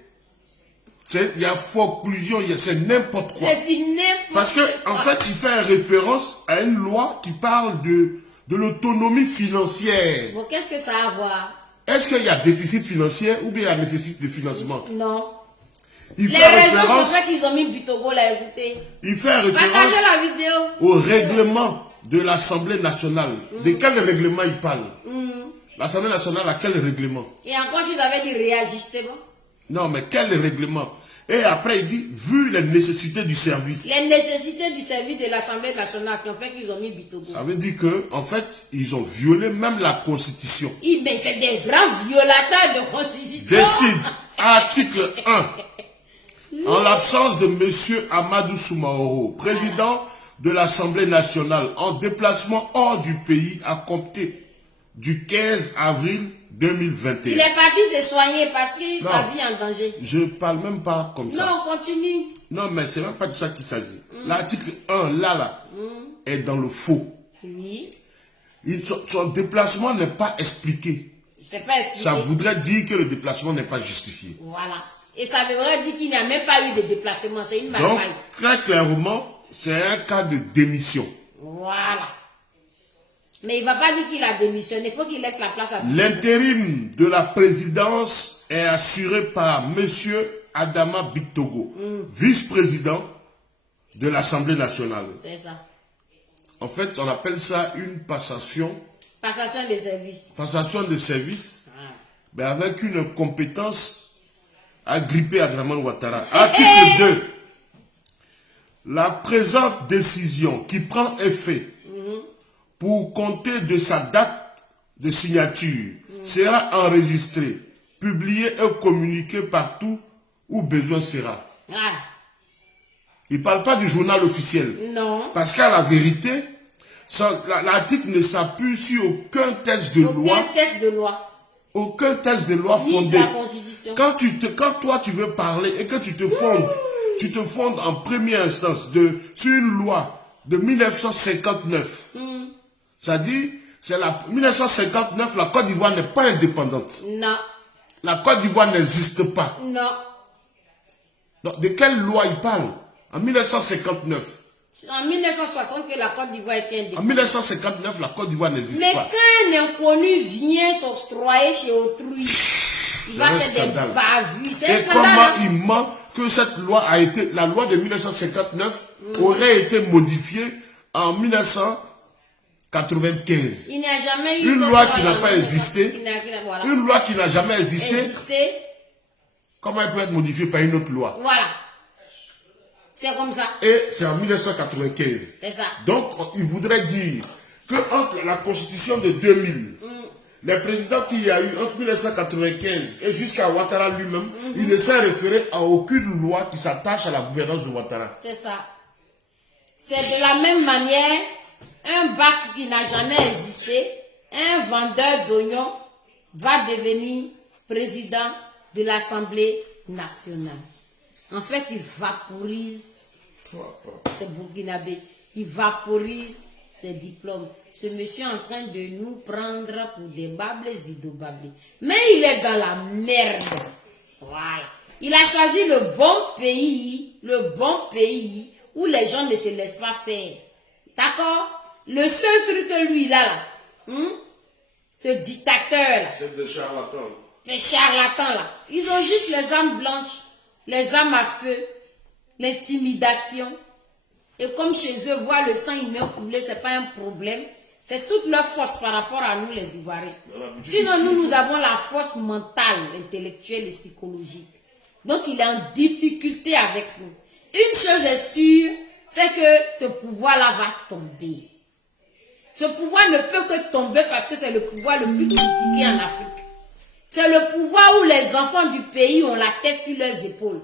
Il y a conclusion, c'est n'importe quoi. C'est du n'importe Parce que, quoi. en fait, il fait référence à une loi qui parle de l'autonomie financière. Bon, qu'est-ce que ça a à voir? Est-ce qu'il y a déficit financier ou bien il y a nécessité de financement? Non. Il Les fait raisons pour référence, ça qu'ils ont mis Bitogo là, écoutez. il fait Partagez référence la vidéo. au règlement de l'Assemblée nationale. De quel règlement il parle? L'Assemblée nationale a quel règlement? Et encore, s'ils avaient dit réajustement. Non, mais quel règlement? Et après, il dit, vu les nécessités du service. Les nécessités du service de l'Assemblée nationale qui ont fait qu'ils ont mis Bitogo. Ça veut dire que, en fait, ils ont violé même la Constitution. Mais c'est des grands violateurs de constitution. Décide, article 1, en l'absence de M. Amadou Soumaoro, président de l'Assemblée nationale, en déplacement hors du pays à compter du 15 avril 2021. Il est parti se soigner parce que Non. sa vie est en danger. Je parle même pas comme ça. Non, on continue. Non, mais c'est même pas de ça qu'il s'agit. L'article 1, là, est dans le faux. Oui. Son déplacement n'est pas expliqué. C'est pas expliqué. Ça voudrait dire que le déplacement n'est pas justifié. Voilà. Et ça voudrait dire qu'il n'y a même pas eu de déplacement. C'est une Donc, bataille. très clairement, c'est un cas de démission. Voilà. Mais il ne va pas dire qu'il a démissionné. Il faut qu'il laisse la place à L'intérim de la présidence est assuré par M. Adama Bitogo, vice-président de l'Assemblée nationale. C'est ça. En fait, on appelle ça une passation. Passation de service. Passation de service, mais avec une compétence agrippée à Draman Ouattara. Article 2. La présente décision qui prend effet pour compter de sa date de signature sera enregistrée, publiée et communiquée partout où besoin sera. Ah. Il ne parle pas du journal officiel. Non. Parce qu'à la vérité, l'article ne s'appuie sur aucun texte de loi. Aucun texte de loi. Aucun texte de loi Ni fondé. de la Constitution. Quand toi tu veux parler et que tu te fondes en première instance sur une loi de 1959. Ça dit, 1959, la Côte d'Ivoire n'est pas indépendante. Non. La Côte d'Ivoire n'existe pas. Non. Donc, de quelle loi il parle? En 1959. C'est en 1960 que la Côte d'Ivoire était En indépendante. 1959, la Côte d'Ivoire n'existe Mais pas. quand un inconnu vient s'octroyer chez autrui, il va un faire des scandale. bavures. C'est Et un comment scandale. il ment que cette loi a été, la loi de 1959 aurait été modifiée en 1995. Il n'y a jamais eu Une cette loi qui n'a en pas existé. Voilà. Une loi qui n'a jamais existé, Existé. comment elle peut être modifiée par une autre loi? Voilà. C'est comme ça. Et c'est en 1995. C'est ça. Donc, il voudrait dire que entre la constitution de 2000, les présidents qu'il y a eu entre 1995 et jusqu'à Ouattara lui-même, il ne s'est référé à aucune loi qui s'attache à la gouvernance de Ouattara. C'est ça. C'est de la même manière, un bac qui n'a jamais existé, un vendeur d'oignons va devenir président de l'Assemblée nationale. En fait, il vaporise ce Burkinabé, il vaporise ses diplômes. Ce monsieur est en train de nous prendre pour des bables idobablés. Mais il est dans la merde. Voilà. Il a choisi le bon pays où les gens ne se laissent pas faire. D'accord? Le seul truc que lui, là, ce dictateur-là, C'est des charlatans. ces charlatans-là, ils ont juste les armes blanches, les armes à feu, l'intimidation. Et comme chez eux, voir le sang humain couler, ce n'est pas un problème. C'est toute leur force par rapport à nous, les Ivoiriens. Sinon, nous avons la force mentale, intellectuelle et psychologique. Donc, il est en difficulté avec nous. Une chose est sûre, c'est que ce pouvoir-là va tomber. Ce pouvoir ne peut que tomber parce que c'est le pouvoir le plus critiqué en Afrique. C'est le pouvoir où les enfants du pays ont la tête sur leurs épaules.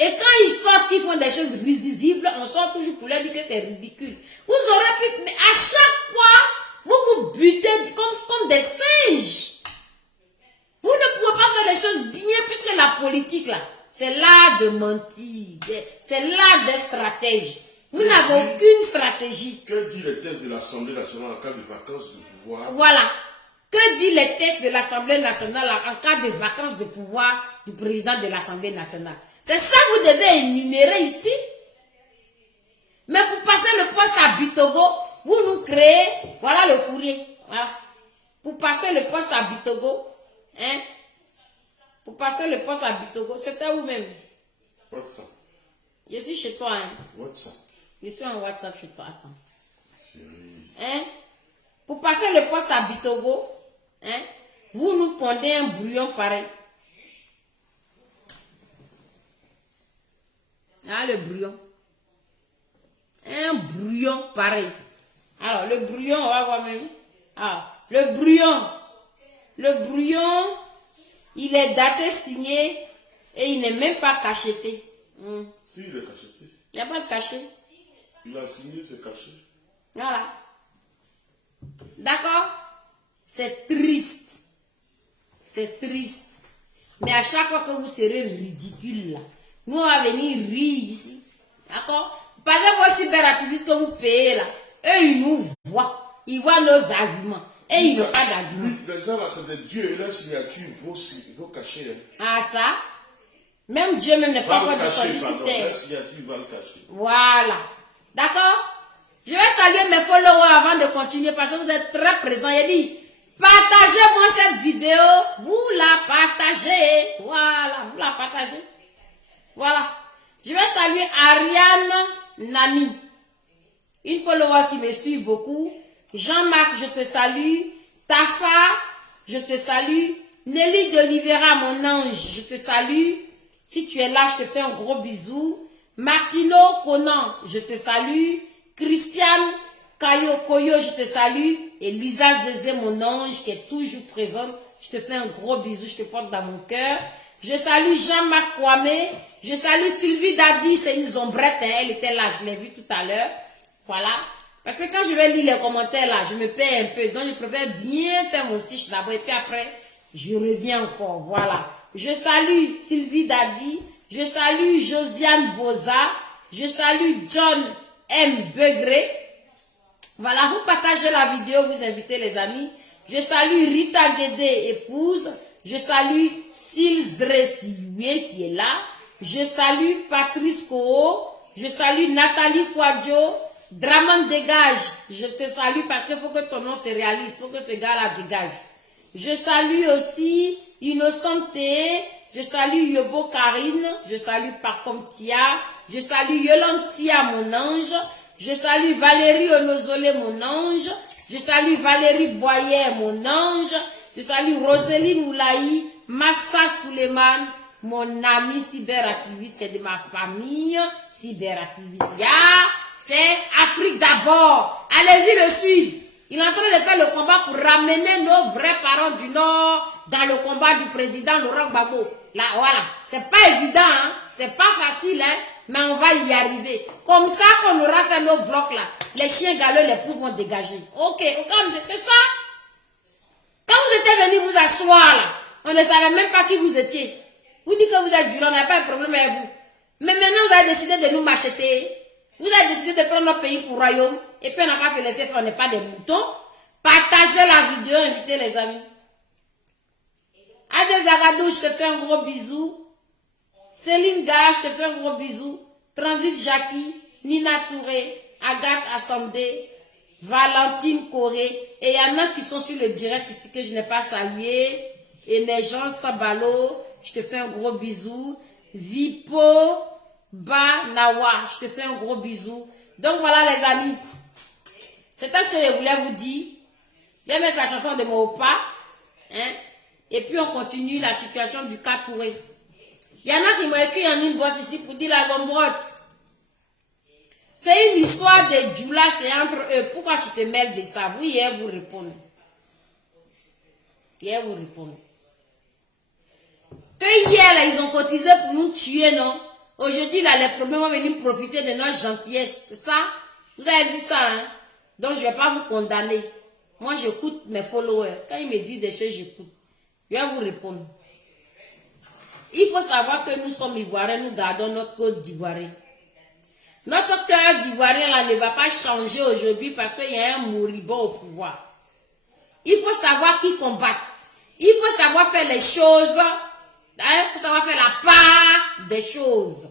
Et quand ils sortent, ils font des choses risibles, on sort toujours pour leur dire que c'est ridicule. Vous aurez pu, mais à chaque fois, vous vous butez comme des singes. Vous ne pouvez pas faire les choses bien puisque la politique là, C'est l'art de mentir. C'est l'art des stratèges. Vous n'avez aucune stratégie. Que dit les textes de l'Assemblée nationale en cas de vacances de pouvoir? Voilà. Que dit les textes de l'Assemblée nationale en cas de vacances de pouvoir du président de l'Assemblée nationale? C'est ça que vous devez énumérer ici. Mais pour passer le poste à Bitogo, vous nous créez, voilà le courrier. Voilà. Pour passer le poste à Bitogo, hein? Pour passer le poste à Bitogo, c'était où même? WhatsApp. Je suis chez toi, hein? WhatsApp. Je suis en WhatsApp chez toi, attends. Chérie. Hein? Pour passer le poste à Bitogo, hein? Vous nous pondez un brouillon pareil. Ah, le brouillon. Un brouillon pareil. Alors, le brouillon, on va voir même. Ah, le brouillon, il est daté, signé et il n'est même pas cacheté. Si, il est cacheté. Il n'y a pas de cachet. Il a signé, c'est caché. Voilà. D'accord? C'est triste. C'est triste. Mais à chaque fois que vous serez ridicule là, nous on va venir rire ici. D'accord? Parce que vos cyberactivistes que vous payez là, eux ils nous voient. Ils voient nos arguments. Et ils n'ont pas d'arguments. Les gens là, c'est des dieux et leur signature vaut cacher. Hein. Ah ça? Même Dieu même n'est pas encore descendu sur Leur terre. signature va le cacher. Voilà. D'accord? Je vais saluer mes followers avant de continuer parce que vous êtes très présents. Il dit, partagez-moi cette vidéo. Vous la partagez. Voilà, vous la partagez. Voilà. Je vais saluer Ariane Nani. Une follower qui me suit beaucoup. Jean-Marc, je te salue. Tafa, je te salue. Nelly de Oliveira, mon ange, je te salue. Si tu es là, je te fais un gros bisou. Martino Conan, je te salue. Christiane Koyo, je te salue. Et Lisa Zézé, mon ange, qui est toujours présente. Je te fais un gros bisou, je te porte dans mon cœur. Je salue Jean-Marc Kwame. Je salue Sylvie Dadi, c'est une zombrette, hein, elle était là, je l'ai vue tout à l'heure. Voilà. Parce que quand je vais lire les commentaires là, je me perds un peu. Donc je préfère bien faire mon fiche d'abord et puis après, je reviens encore. Voilà. Je salue Sylvie Dadi. Je salue Josiane Boza. Je salue John M. Begré. Voilà, vous partagez la vidéo, vous invitez les amis. Je salue Rita Guédé, épouse. Je salue Silzre Sioué qui est là. Je salue Patrice Koho. Je salue Nathalie Kwadjo. Draman dégage. Je te salue parce qu'il faut que ton nom se réalise. Il faut que ce gars-là dégage. Je salue aussi Innocenté. Je salue Yobo Karine. Je salue Parcom Tia. Je salue Yolande Tia, mon ange. Je salue Valérie Onozolé, mon ange. Je salue Valérie Boyer, mon ange. Je salue Roseline Moulaï, Massa Suleiman, mon ami cyberactiviste de ma famille, cyberactiviste. C'est Afrique d'abord. Allez-y le suivre. Il est en train de faire le combat pour ramener nos vrais parents du Nord dans le combat du président Laurent Gbagbo. Là, voilà. C'est pas évident, hein. C'est pas facile, hein. Mais on va y arriver. Comme ça qu'on aura fait nos blocs là. Les chiens galeux, les poux vont dégager. Ok, c'est ça. Quand vous étiez venus vous asseoir là, on ne savait même pas qui vous étiez. Vous dites que vous êtes violent, on n'a pas de problème avec vous. Mais maintenant vous avez décidé de nous macheter. Vous avez décidé de prendre notre pays pour royaume. Et puis on n'a pas se laisser faire, on n'est pas des moutons. Partagez la vidéo, invitez les amis. Adé Zagadou, je te fais un gros bisou. Céline Gage, je te fais un gros bisou. Transit Jackie, Nina Touré, Agathe Assamdé, Valentine Corée. Et il y en a qui sont sur le direct ici que je n'ai pas salué. Émergence Sabalo, je te fais un gros bisou. Vipo Banawa, je te fais un gros bisou. Donc voilà les amis. C'était ce que je voulais vous dire. Je vais mettre la chanson de mon opa. Hein? Et puis on continue la situation du cas Touré. Il y en a qui m'ont écrit en une boîte ici pour dire la zombrotte. C'est une histoire de Djoula, c'est entre eux. Pourquoi tu te mêles de ça? Oui, hier vous répondez. Hier vous répondez. Que hier là, ils ont cotisé pour nous tuer, non? Aujourd'hui là, les problèmes vont venir profiter de notre gentillesse. C'est ça? Vous avez dit ça, hein? Donc je ne vais pas vous condamner. Moi j'écoute mes followers. Quand ils me disent des choses, j'écoute. Je vais vous répondre. Il faut savoir que nous sommes Ivoiriens, nous gardons notre code d'Ivoirien. Notre cœur d'Ivoirien là ne va pas changer aujourd'hui parce qu'il y a un moribond au pouvoir. Il faut savoir qui combattre. Il faut savoir faire les choses. Il faut savoir faire la part des choses.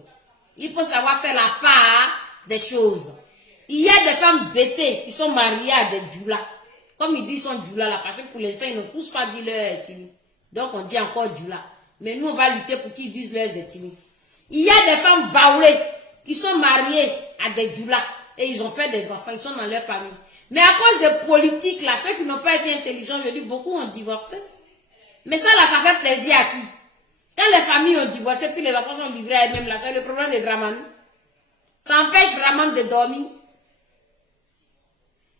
Il faut savoir faire la part des choses. Il y a des femmes bêtées qui sont mariées à des djoulas. Comme ils disent, ils sont djoulas là, parce que pour l'instant, ils n'ont tous pas dit leur ethnie. Donc on dit encore djoula. Mais nous, on va lutter pour qu'ils disent leurs ethnies. Il y a des femmes baoulées qui sont mariées à des djoulas. Et ils ont fait des enfants, ils sont dans leur famille. Mais à cause des politiques là, ceux qui n'ont pas été intelligents, je dis, beaucoup ont divorcé. Mais ça là, ça fait plaisir à qui? Quand les familles ont divorcé, puis les enfants sont livrés à eux-mêmes là, c'est le problème de Dramane. Ça empêche Dramane de dormir.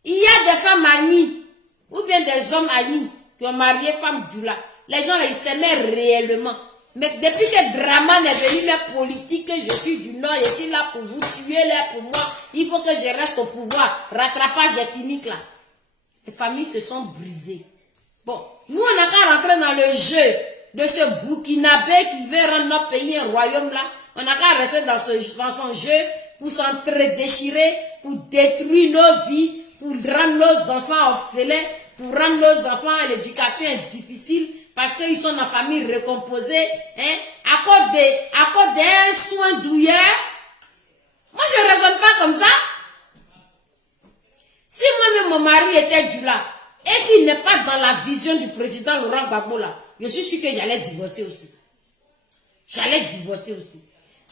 Il y a des femmes amies, ou bien des hommes amis, qui ont marié femmes djoula. Les gens là, ils s'aimaient réellement. Mais depuis que Dramane est venu, mes politiques, que je suis du Nord, je suis là pour vous, tu es là pour moi, il faut que je reste au pouvoir. Rattrapage ethnique là. Les familles se sont brisées. Bon, nous on n'a qu'à rentrer dans le jeu de ce Burkinabé qui veut rendre notre pays un royaume là. On n'a qu'à rester dans son jeu pour s'entre-déchirer, pour détruire nos vies, pour rendre nos enfants orphelins, pour rendre nos enfants à l'éducation difficile, parce qu'ils sont dans famille recomposée, hein, à cause d'un soin douilleur. Moi, je ne raisonne pas comme ça. Si moi-même, mon mari était djoula, et qu'il n'est pas dans la vision du président Laurent Gbagbo là, je suis sûr que j'allais divorcer aussi. J'allais divorcer aussi.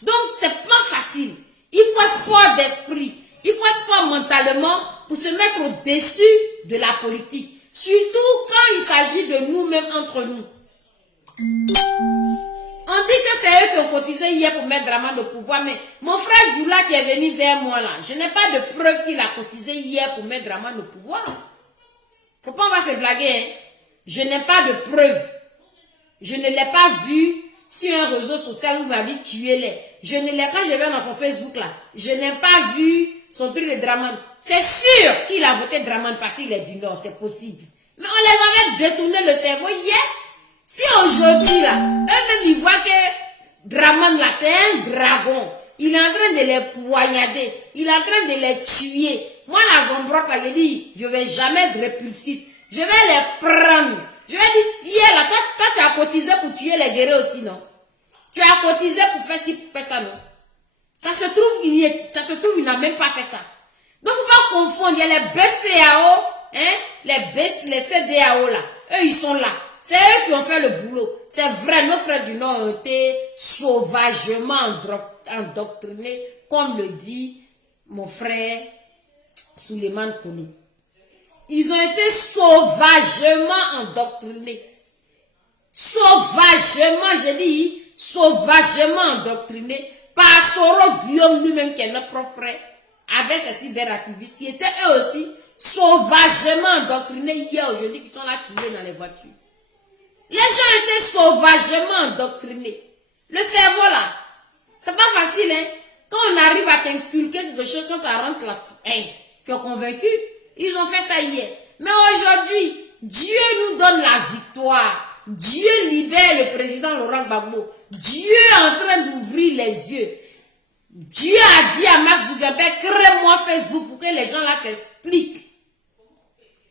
Donc, c'est pas facile. Il faut être fort d'esprit. Il faut être fort mentalement pour se mettre au-dessus de la politique. Surtout quand il s'agit de nous-mêmes entre nous. On dit que c'est eux qui ont cotisé hier pour mettre Dramane au pouvoir, mais mon frère Djoula qui est venu vers moi là, je n'ai pas de preuve qu'il a cotisé hier pour mettre Dramane au pouvoir. Faut pas on va se blaguer, hein. Je n'ai pas de preuve. Je ne l'ai pas vu sur un réseau social où il m'a dit tuez-les. Je ne l'ai, quand je vais dans son Facebook là, je n'ai pas vu son truc de Dramane. C'est sûr qu'il a voté Dramane parce qu'il est du Nord, c'est possible. Mais on les avait détourné le cerveau hier. Si aujourd'hui là, eux-mêmes ils voient que Dramane là, c'est un dragon. Il est en train de les poignarder. Il est en train de les tuer. Moi la Zombroque là, je dis, je vais jamais être répulsif. Je vais les prendre. Je vais dire, hier là, toi tu as cotisé pour tuer les guerriers aussi, non? Tu as cotisé pour faire ci, pour faire ça, non? Ça se trouve, il n'a même pas fait ça. Donc, faut pas confondre. Il y a les BCAO, hein, les CDAO là. Eux, ils sont là. C'est eux qui ont fait le boulot. C'est vrai, nos frères du Nord ont été sauvagement endoctrinés, comme le dit mon frère Suleiman Kone. Ils ont été sauvagement endoctrinés. Sauvagement, je dis, sauvagement endoctrinés par Soro Guillaume lui-même qui est notre propre frère, avec ces cyberactivistes qui étaient eux aussi sauvagement endoctrinés hier aujourd'hui, qui sont là tués dans les voitures. Les gens étaient sauvagement endoctrinés. Le cerveau là, c'est pas facile, hein. Quand on arrive à t'inculquer quelque chose, quand ça rentre là, hey, tu es convaincu? Ils ont fait ça hier. Mais aujourd'hui, Dieu nous donne la victoire. Dieu libère le président Laurent Gbagbo. Dieu est en train d'ouvrir les yeux. Dieu a dit à Mark Zuckerberg, crée-moi Facebook pour que les gens là s'expliquent.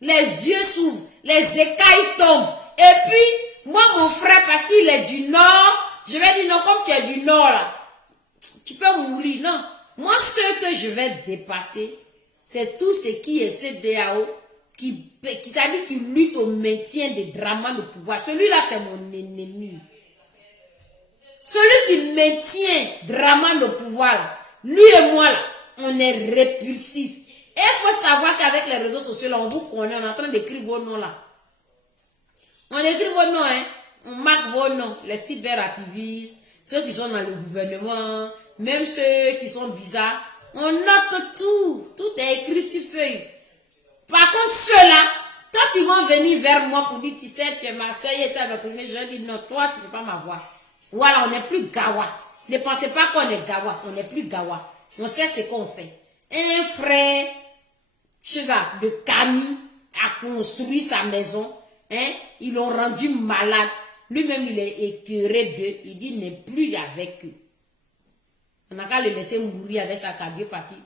Les yeux s'ouvrent, les écailles tombent. Et puis, moi, mon frère, parce qu'il est du Nord, je vais dire non, comme tu es du Nord là, tu peux mourir, non. Moi, ce que je vais dépasser, c'est tout ce qui est CDAO, qui lutte au maintien de Dramane au pouvoir. Celui-là, c'est mon ennemi. Celui qui maintient Dramane au pouvoir, lui et moi, là, on est répulsifs. Et il faut savoir qu'avec les réseaux sociaux, là, on vous connaît, on est en train d'écrire vos noms là. On écrit vos noms, hein. On marque vos noms. Les cyberactivistes, ceux qui sont dans le gouvernement, même ceux qui sont bizarres. On note tout. Tout est écrit sur feuille. Par contre, ceux-là, quand ils vont venir vers moi pour dire, tu sais, tu es Marseille, tu es avec moi, je vais dire, non, toi, tu ne peux pas m'avoir. Voilà, on n'est plus Gawa. Ne pensez pas qu'on est Gawa. On n'est plus Gawa. On sait ce qu'on fait. Un frère, de Camille, a construit sa maison. Hein? Ils l'ont rendu malade. lui-même il est écœuré d'eux, il dit n'est plus avec eux. On n'a qu'à le laisser mourir avec sa cardiopathie.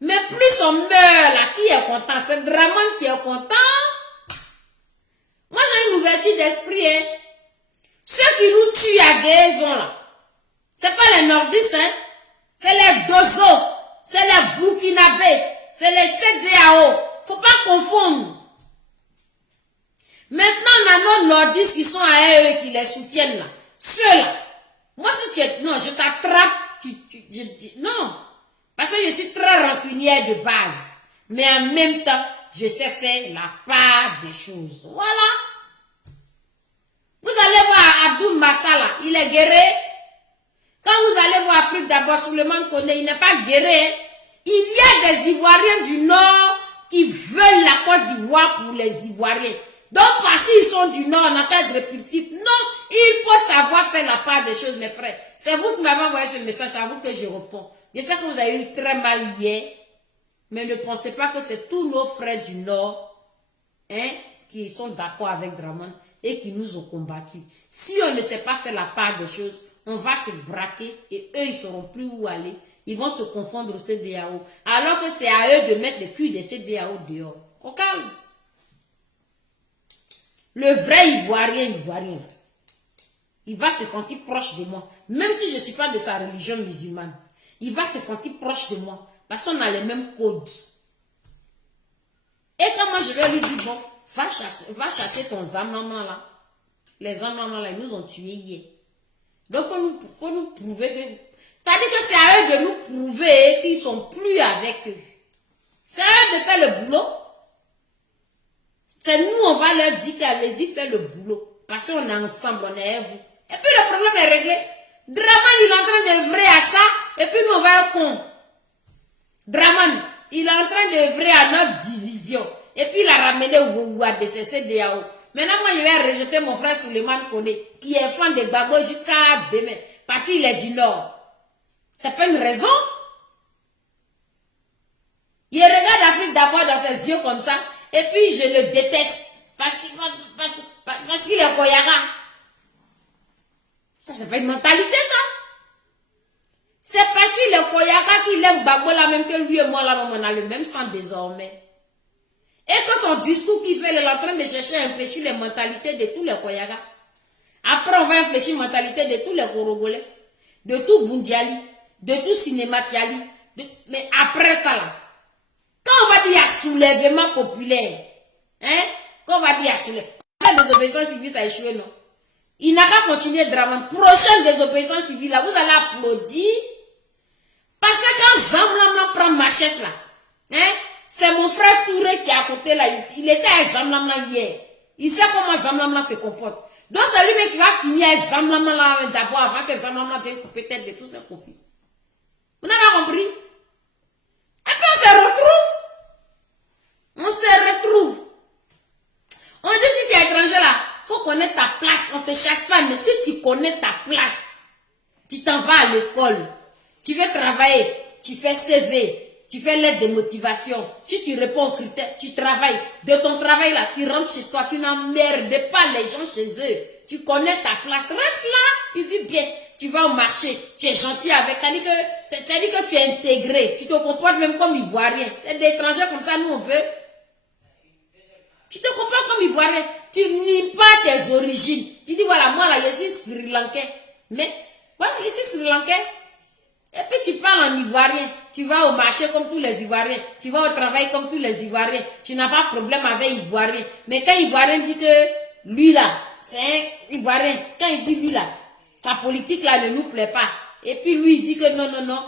Mais plus on meurt là, qui est content? C'est Draman qui est content. Moi j'ai une ouverture d'esprit. Hein. Ceux qui nous tuent à guérison là, c'est pas les nordistes, hein? C'est les Dozo, c'est les Burkinabés, c'est les CDAO. Faut pas confondre. Maintenant, on a nos nordistes qui sont à eux qui les soutiennent là. Ceux-là. Moi, si tu es... Non, je t'attrape. Non. Parce que je suis très rancunière de base. Mais en même temps, je sais faire la part des choses. Voilà. Vous allez voir Abdou Massala, il est guéri. Quand vous allez voir Afrique d'abord, Souleymane Koné, il n'est pas guéri. Il y a des Ivoiriens du Nord qui veulent la Côte d'Ivoire pour les Ivoiriens. Donc, parce qu'ils sont du Nord, on a qu'à être répulsif. Non, il faut savoir faire la part des choses, mes frères. C'est vous qui m'avez envoyé ce message, c'est à vous que je réponds. Je sais que vous avez eu très mal hier, mais ne pensez pas que c'est tous nos frères du Nord hein, qui sont d'accord avec Draman et qui nous ont combattus. Si on ne sait pas faire la part des choses, on va se braquer et eux, ils ne sauront plus où aller. Ils vont se confondre au CDAO. Alors que c'est à eux de mettre le cul des CDAO dehors. Au calme. Le vrai Ivoirien, il va se sentir proche de moi. Même si je ne suis pas de sa religion musulmane. Il va se sentir proche de moi. Parce qu'on a les mêmes codes. Et quand moi je vais lui dire, bon, va chasser ton zamlaman là. Les zamlaman là, ils nous ont tués hier. Donc faut nous prouver que... C'est-à-dire que c'est à eux de nous prouver qu'ils ne sont plus avec eux. C'est à eux de faire le boulot. C'est nous, on va leur dire qu'allez-y faire le boulot. Parce qu'on est ensemble, on est à vous. Et puis le problème est réglé. Draman, il est en train d'œuvrer à ça. Et puis nous, on va être con. Draman, il est en train d'œuvrer à notre division. Et puis il a ramené Ouaoua de ses CDAO. Maintenant, moi, je vais rejeter mon frère Souleymane Koné, qui est fan de Gbagbo jusqu'à demain. Parce qu'il est du Nord. C'est pas une raison. Il regarde l'Afrique d'abord dans ses yeux comme ça. Et puis je le déteste. Parce qu'il est Koyara. Ça, c'est pas une mentalité, ça. C'est parce qu'il est Koyara qu'il aime Gbagbo la même que lui et moi, là, on a le même sang désormais. Et que son discours qu'il fait, il est en train de chercher à infléchir les mentalités de tous les Koyara. Après, on va infléchir les mentalités de tous les Korogolais, de tout Bundiali, de tout Cinématiali. Mais après ça, là, quand on va dire soulèvement populaire, hein, quand on va dire soulèvement, la désobéissance civile, ça a échoué, non? Il n'a qu'à continuer Draman. Prochaine désobéissance civile, là, vous allez applaudir. Parce que quand Zamlamla prend machette, là, hein, c'est mon frère Touré qui est à côté, là, il était à Zamlamla hier. Il sait comment Zamlamla se comporte. Donc, c'est lui-même qui va finir à Zamlamla d'abord, avant que Zamlamla vienne couper tête de tous ses copies. Vous n'avez pas compris? Et puis, on se retrouve. On dit si tu es étranger là, il faut connaître ta place. On ne te chasse pas, mais si tu connais ta place, tu t'en vas à l'école, tu veux travailler, tu fais CV, tu fais lettre de motivation. Si tu réponds aux critères, tu travailles. De ton travail là, tu rentres chez toi, tu n'emmerdes pas les gens chez eux. Tu connais ta place, reste là, tu vis bien. Tu vas au marché, tu es gentil avec, c'est-à-dire que tu es intégré, tu te comportes même comme Ivoirien. C'est des étrangers comme ça, nous on veut. Tu te comportes comme Ivoirien, tu nies pas tes origines. Tu dis voilà, moi là, je suis Sri Lankais. Mais, voilà, je suis Sri Lankais. Et puis tu parles en Ivoirien, tu vas au marché comme tous les Ivoiriens, tu vas au travail comme tous les Ivoiriens, tu n'as pas de problème avec Ivoirien. Mais quand Ivoirien dit que lui là, c'est un Ivoirien, quand il dit lui là, sa politique là ne nous plaît pas. Et puis lui il dit que non.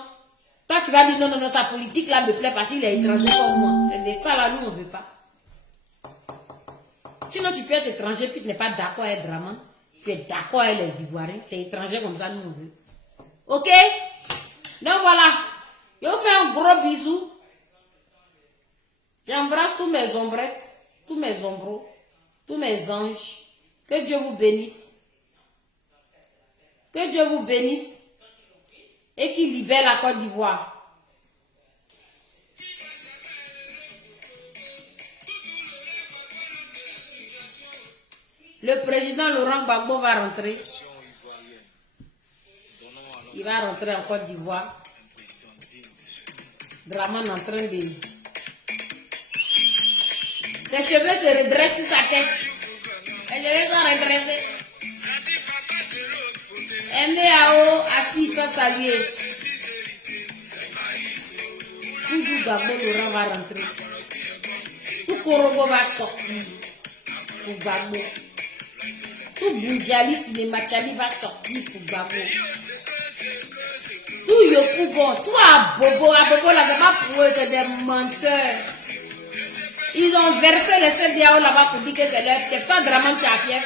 Toi tu vas dire non, sa politique là me plaît parce qu'il est étranger comme moi. C'est de ça là, nous on veut pas. Sinon tu peux être étranger puis tu n'es pas d'accord avec Draman. Tu es d'accord avec les Ivoiriens. C'est étranger comme ça, nous on veut. Ok? Donc voilà. Je vous fais un gros bisou. J'embrasse tous mes ombrettes, tous mes ombros, tous mes anges. Que Dieu vous bénisse. Que Dieu vous bénisse et qu'il libère la Côte d'Ivoire. Le président Laurent Gbagbo va rentrer. Il va rentrer en Côte d'Ivoire. Dramane en train de... Ses cheveux se redressent sur sa tête. Les cheveux sont redressés. MDAO assis sans saluer. Tout Gbagbo Laurent va rentrer. Tout Korobo va sortir. Pour Gbagbo. Tout Boudjali Sinemachali va sortir pour Gbagbo. Tout Yokougon, tout Abobo là, c'est pas pour eux, c'est des menteurs. Ils ont versé les CDAO là-bas pour dire que c'est leur fief. Pas Dramane, tu as fief.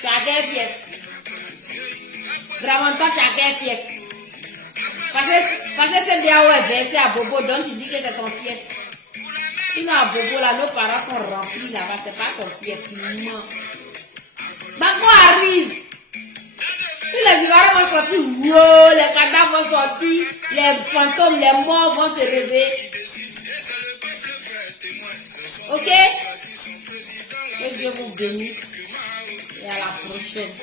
Tu as quel fief? Dramane, toi, tu as quel fief? Parce que CDAO est versé à Bobo, donc tu dis que c'est ton fief. Sinon à Bobo là, nos parents sont remplis là-bas, c'est pas ton fief. Gbagbo arrive. Tous les Ivoiriens vont sortir, wow, les cadavres vont sortir, les fantômes, les morts vont se réveiller. Ok? Que Dieu vous bénisse. Et à la prochaine.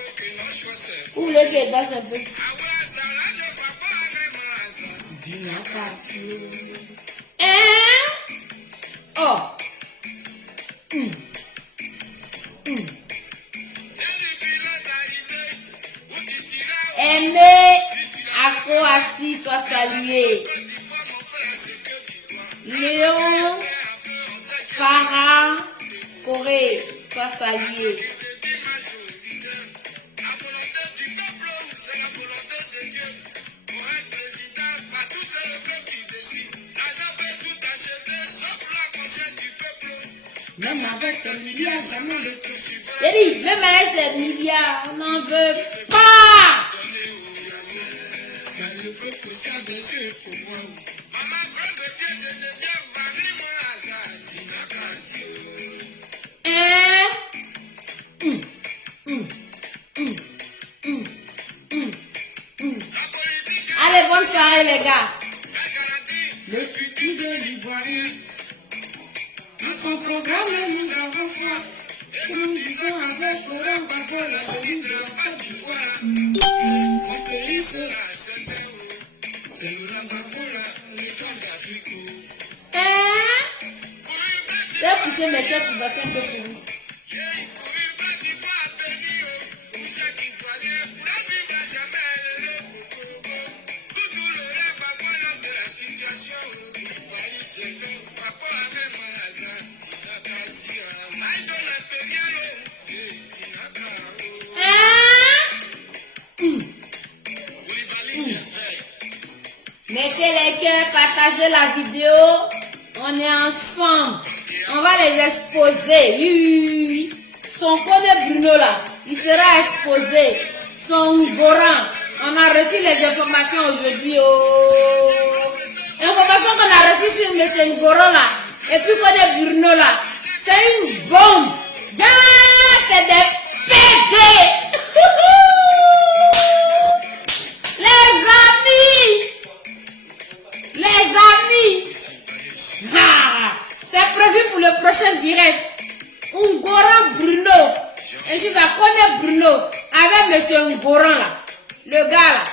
Vous voulez que je danse un peu? Hein? Oh. Aimé, Ako assis, soit salué. Léon, Farah, Corée, soit salué. Même avec un milliard, jamais le tout. J'ai dit, même avec ces milliards, on n'en veut pas. Allez, bonne soirée les gars. Le futur de l'Ivoirien. Dans son programme, nous avons foi. Et nous disons avec Laurent Gbagbo, la venue de la Côte d'Ivoire. Mon pays sera certain. C'est Laurent Gbagbo, l'étoile d'Afrique. J'ai poussé mes chefs pour passer un peu pour vous. Mettez les cœurs, partagez la vidéo. On est ensemble. On va les exposer. Oui. Son code Bruno là, il sera exposé. Son Goran. On a reçu les informations aujourd'hui. L'information qu'on a reçue sur M. Ngoran là. Et puis code Bruno là. C'est une bombe. C'est des PD. Les amis, c'est prévu pour le prochain direct. Ngoran Bruno, et si ça connaît Bruno, avec monsieur Ngoran là, le gars là,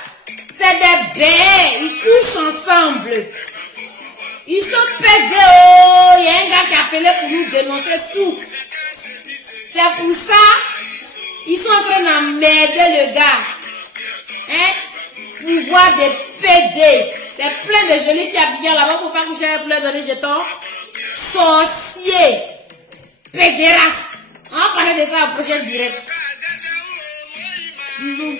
c'est des bêtes, ils couchent ensemble. Ils sont pédés, il y a un gars qui a appelé pour nous dénoncer tout. C'est pour ça, ils sont en train d'emmerder le gars. Hein? Pouvoir des pédés. C'est plein de jolies filles habillées là-bas pour pas coucher avec plein de jetons. Sorciers. Pédérastes. On va parler de ça au prochain direct. Bisous.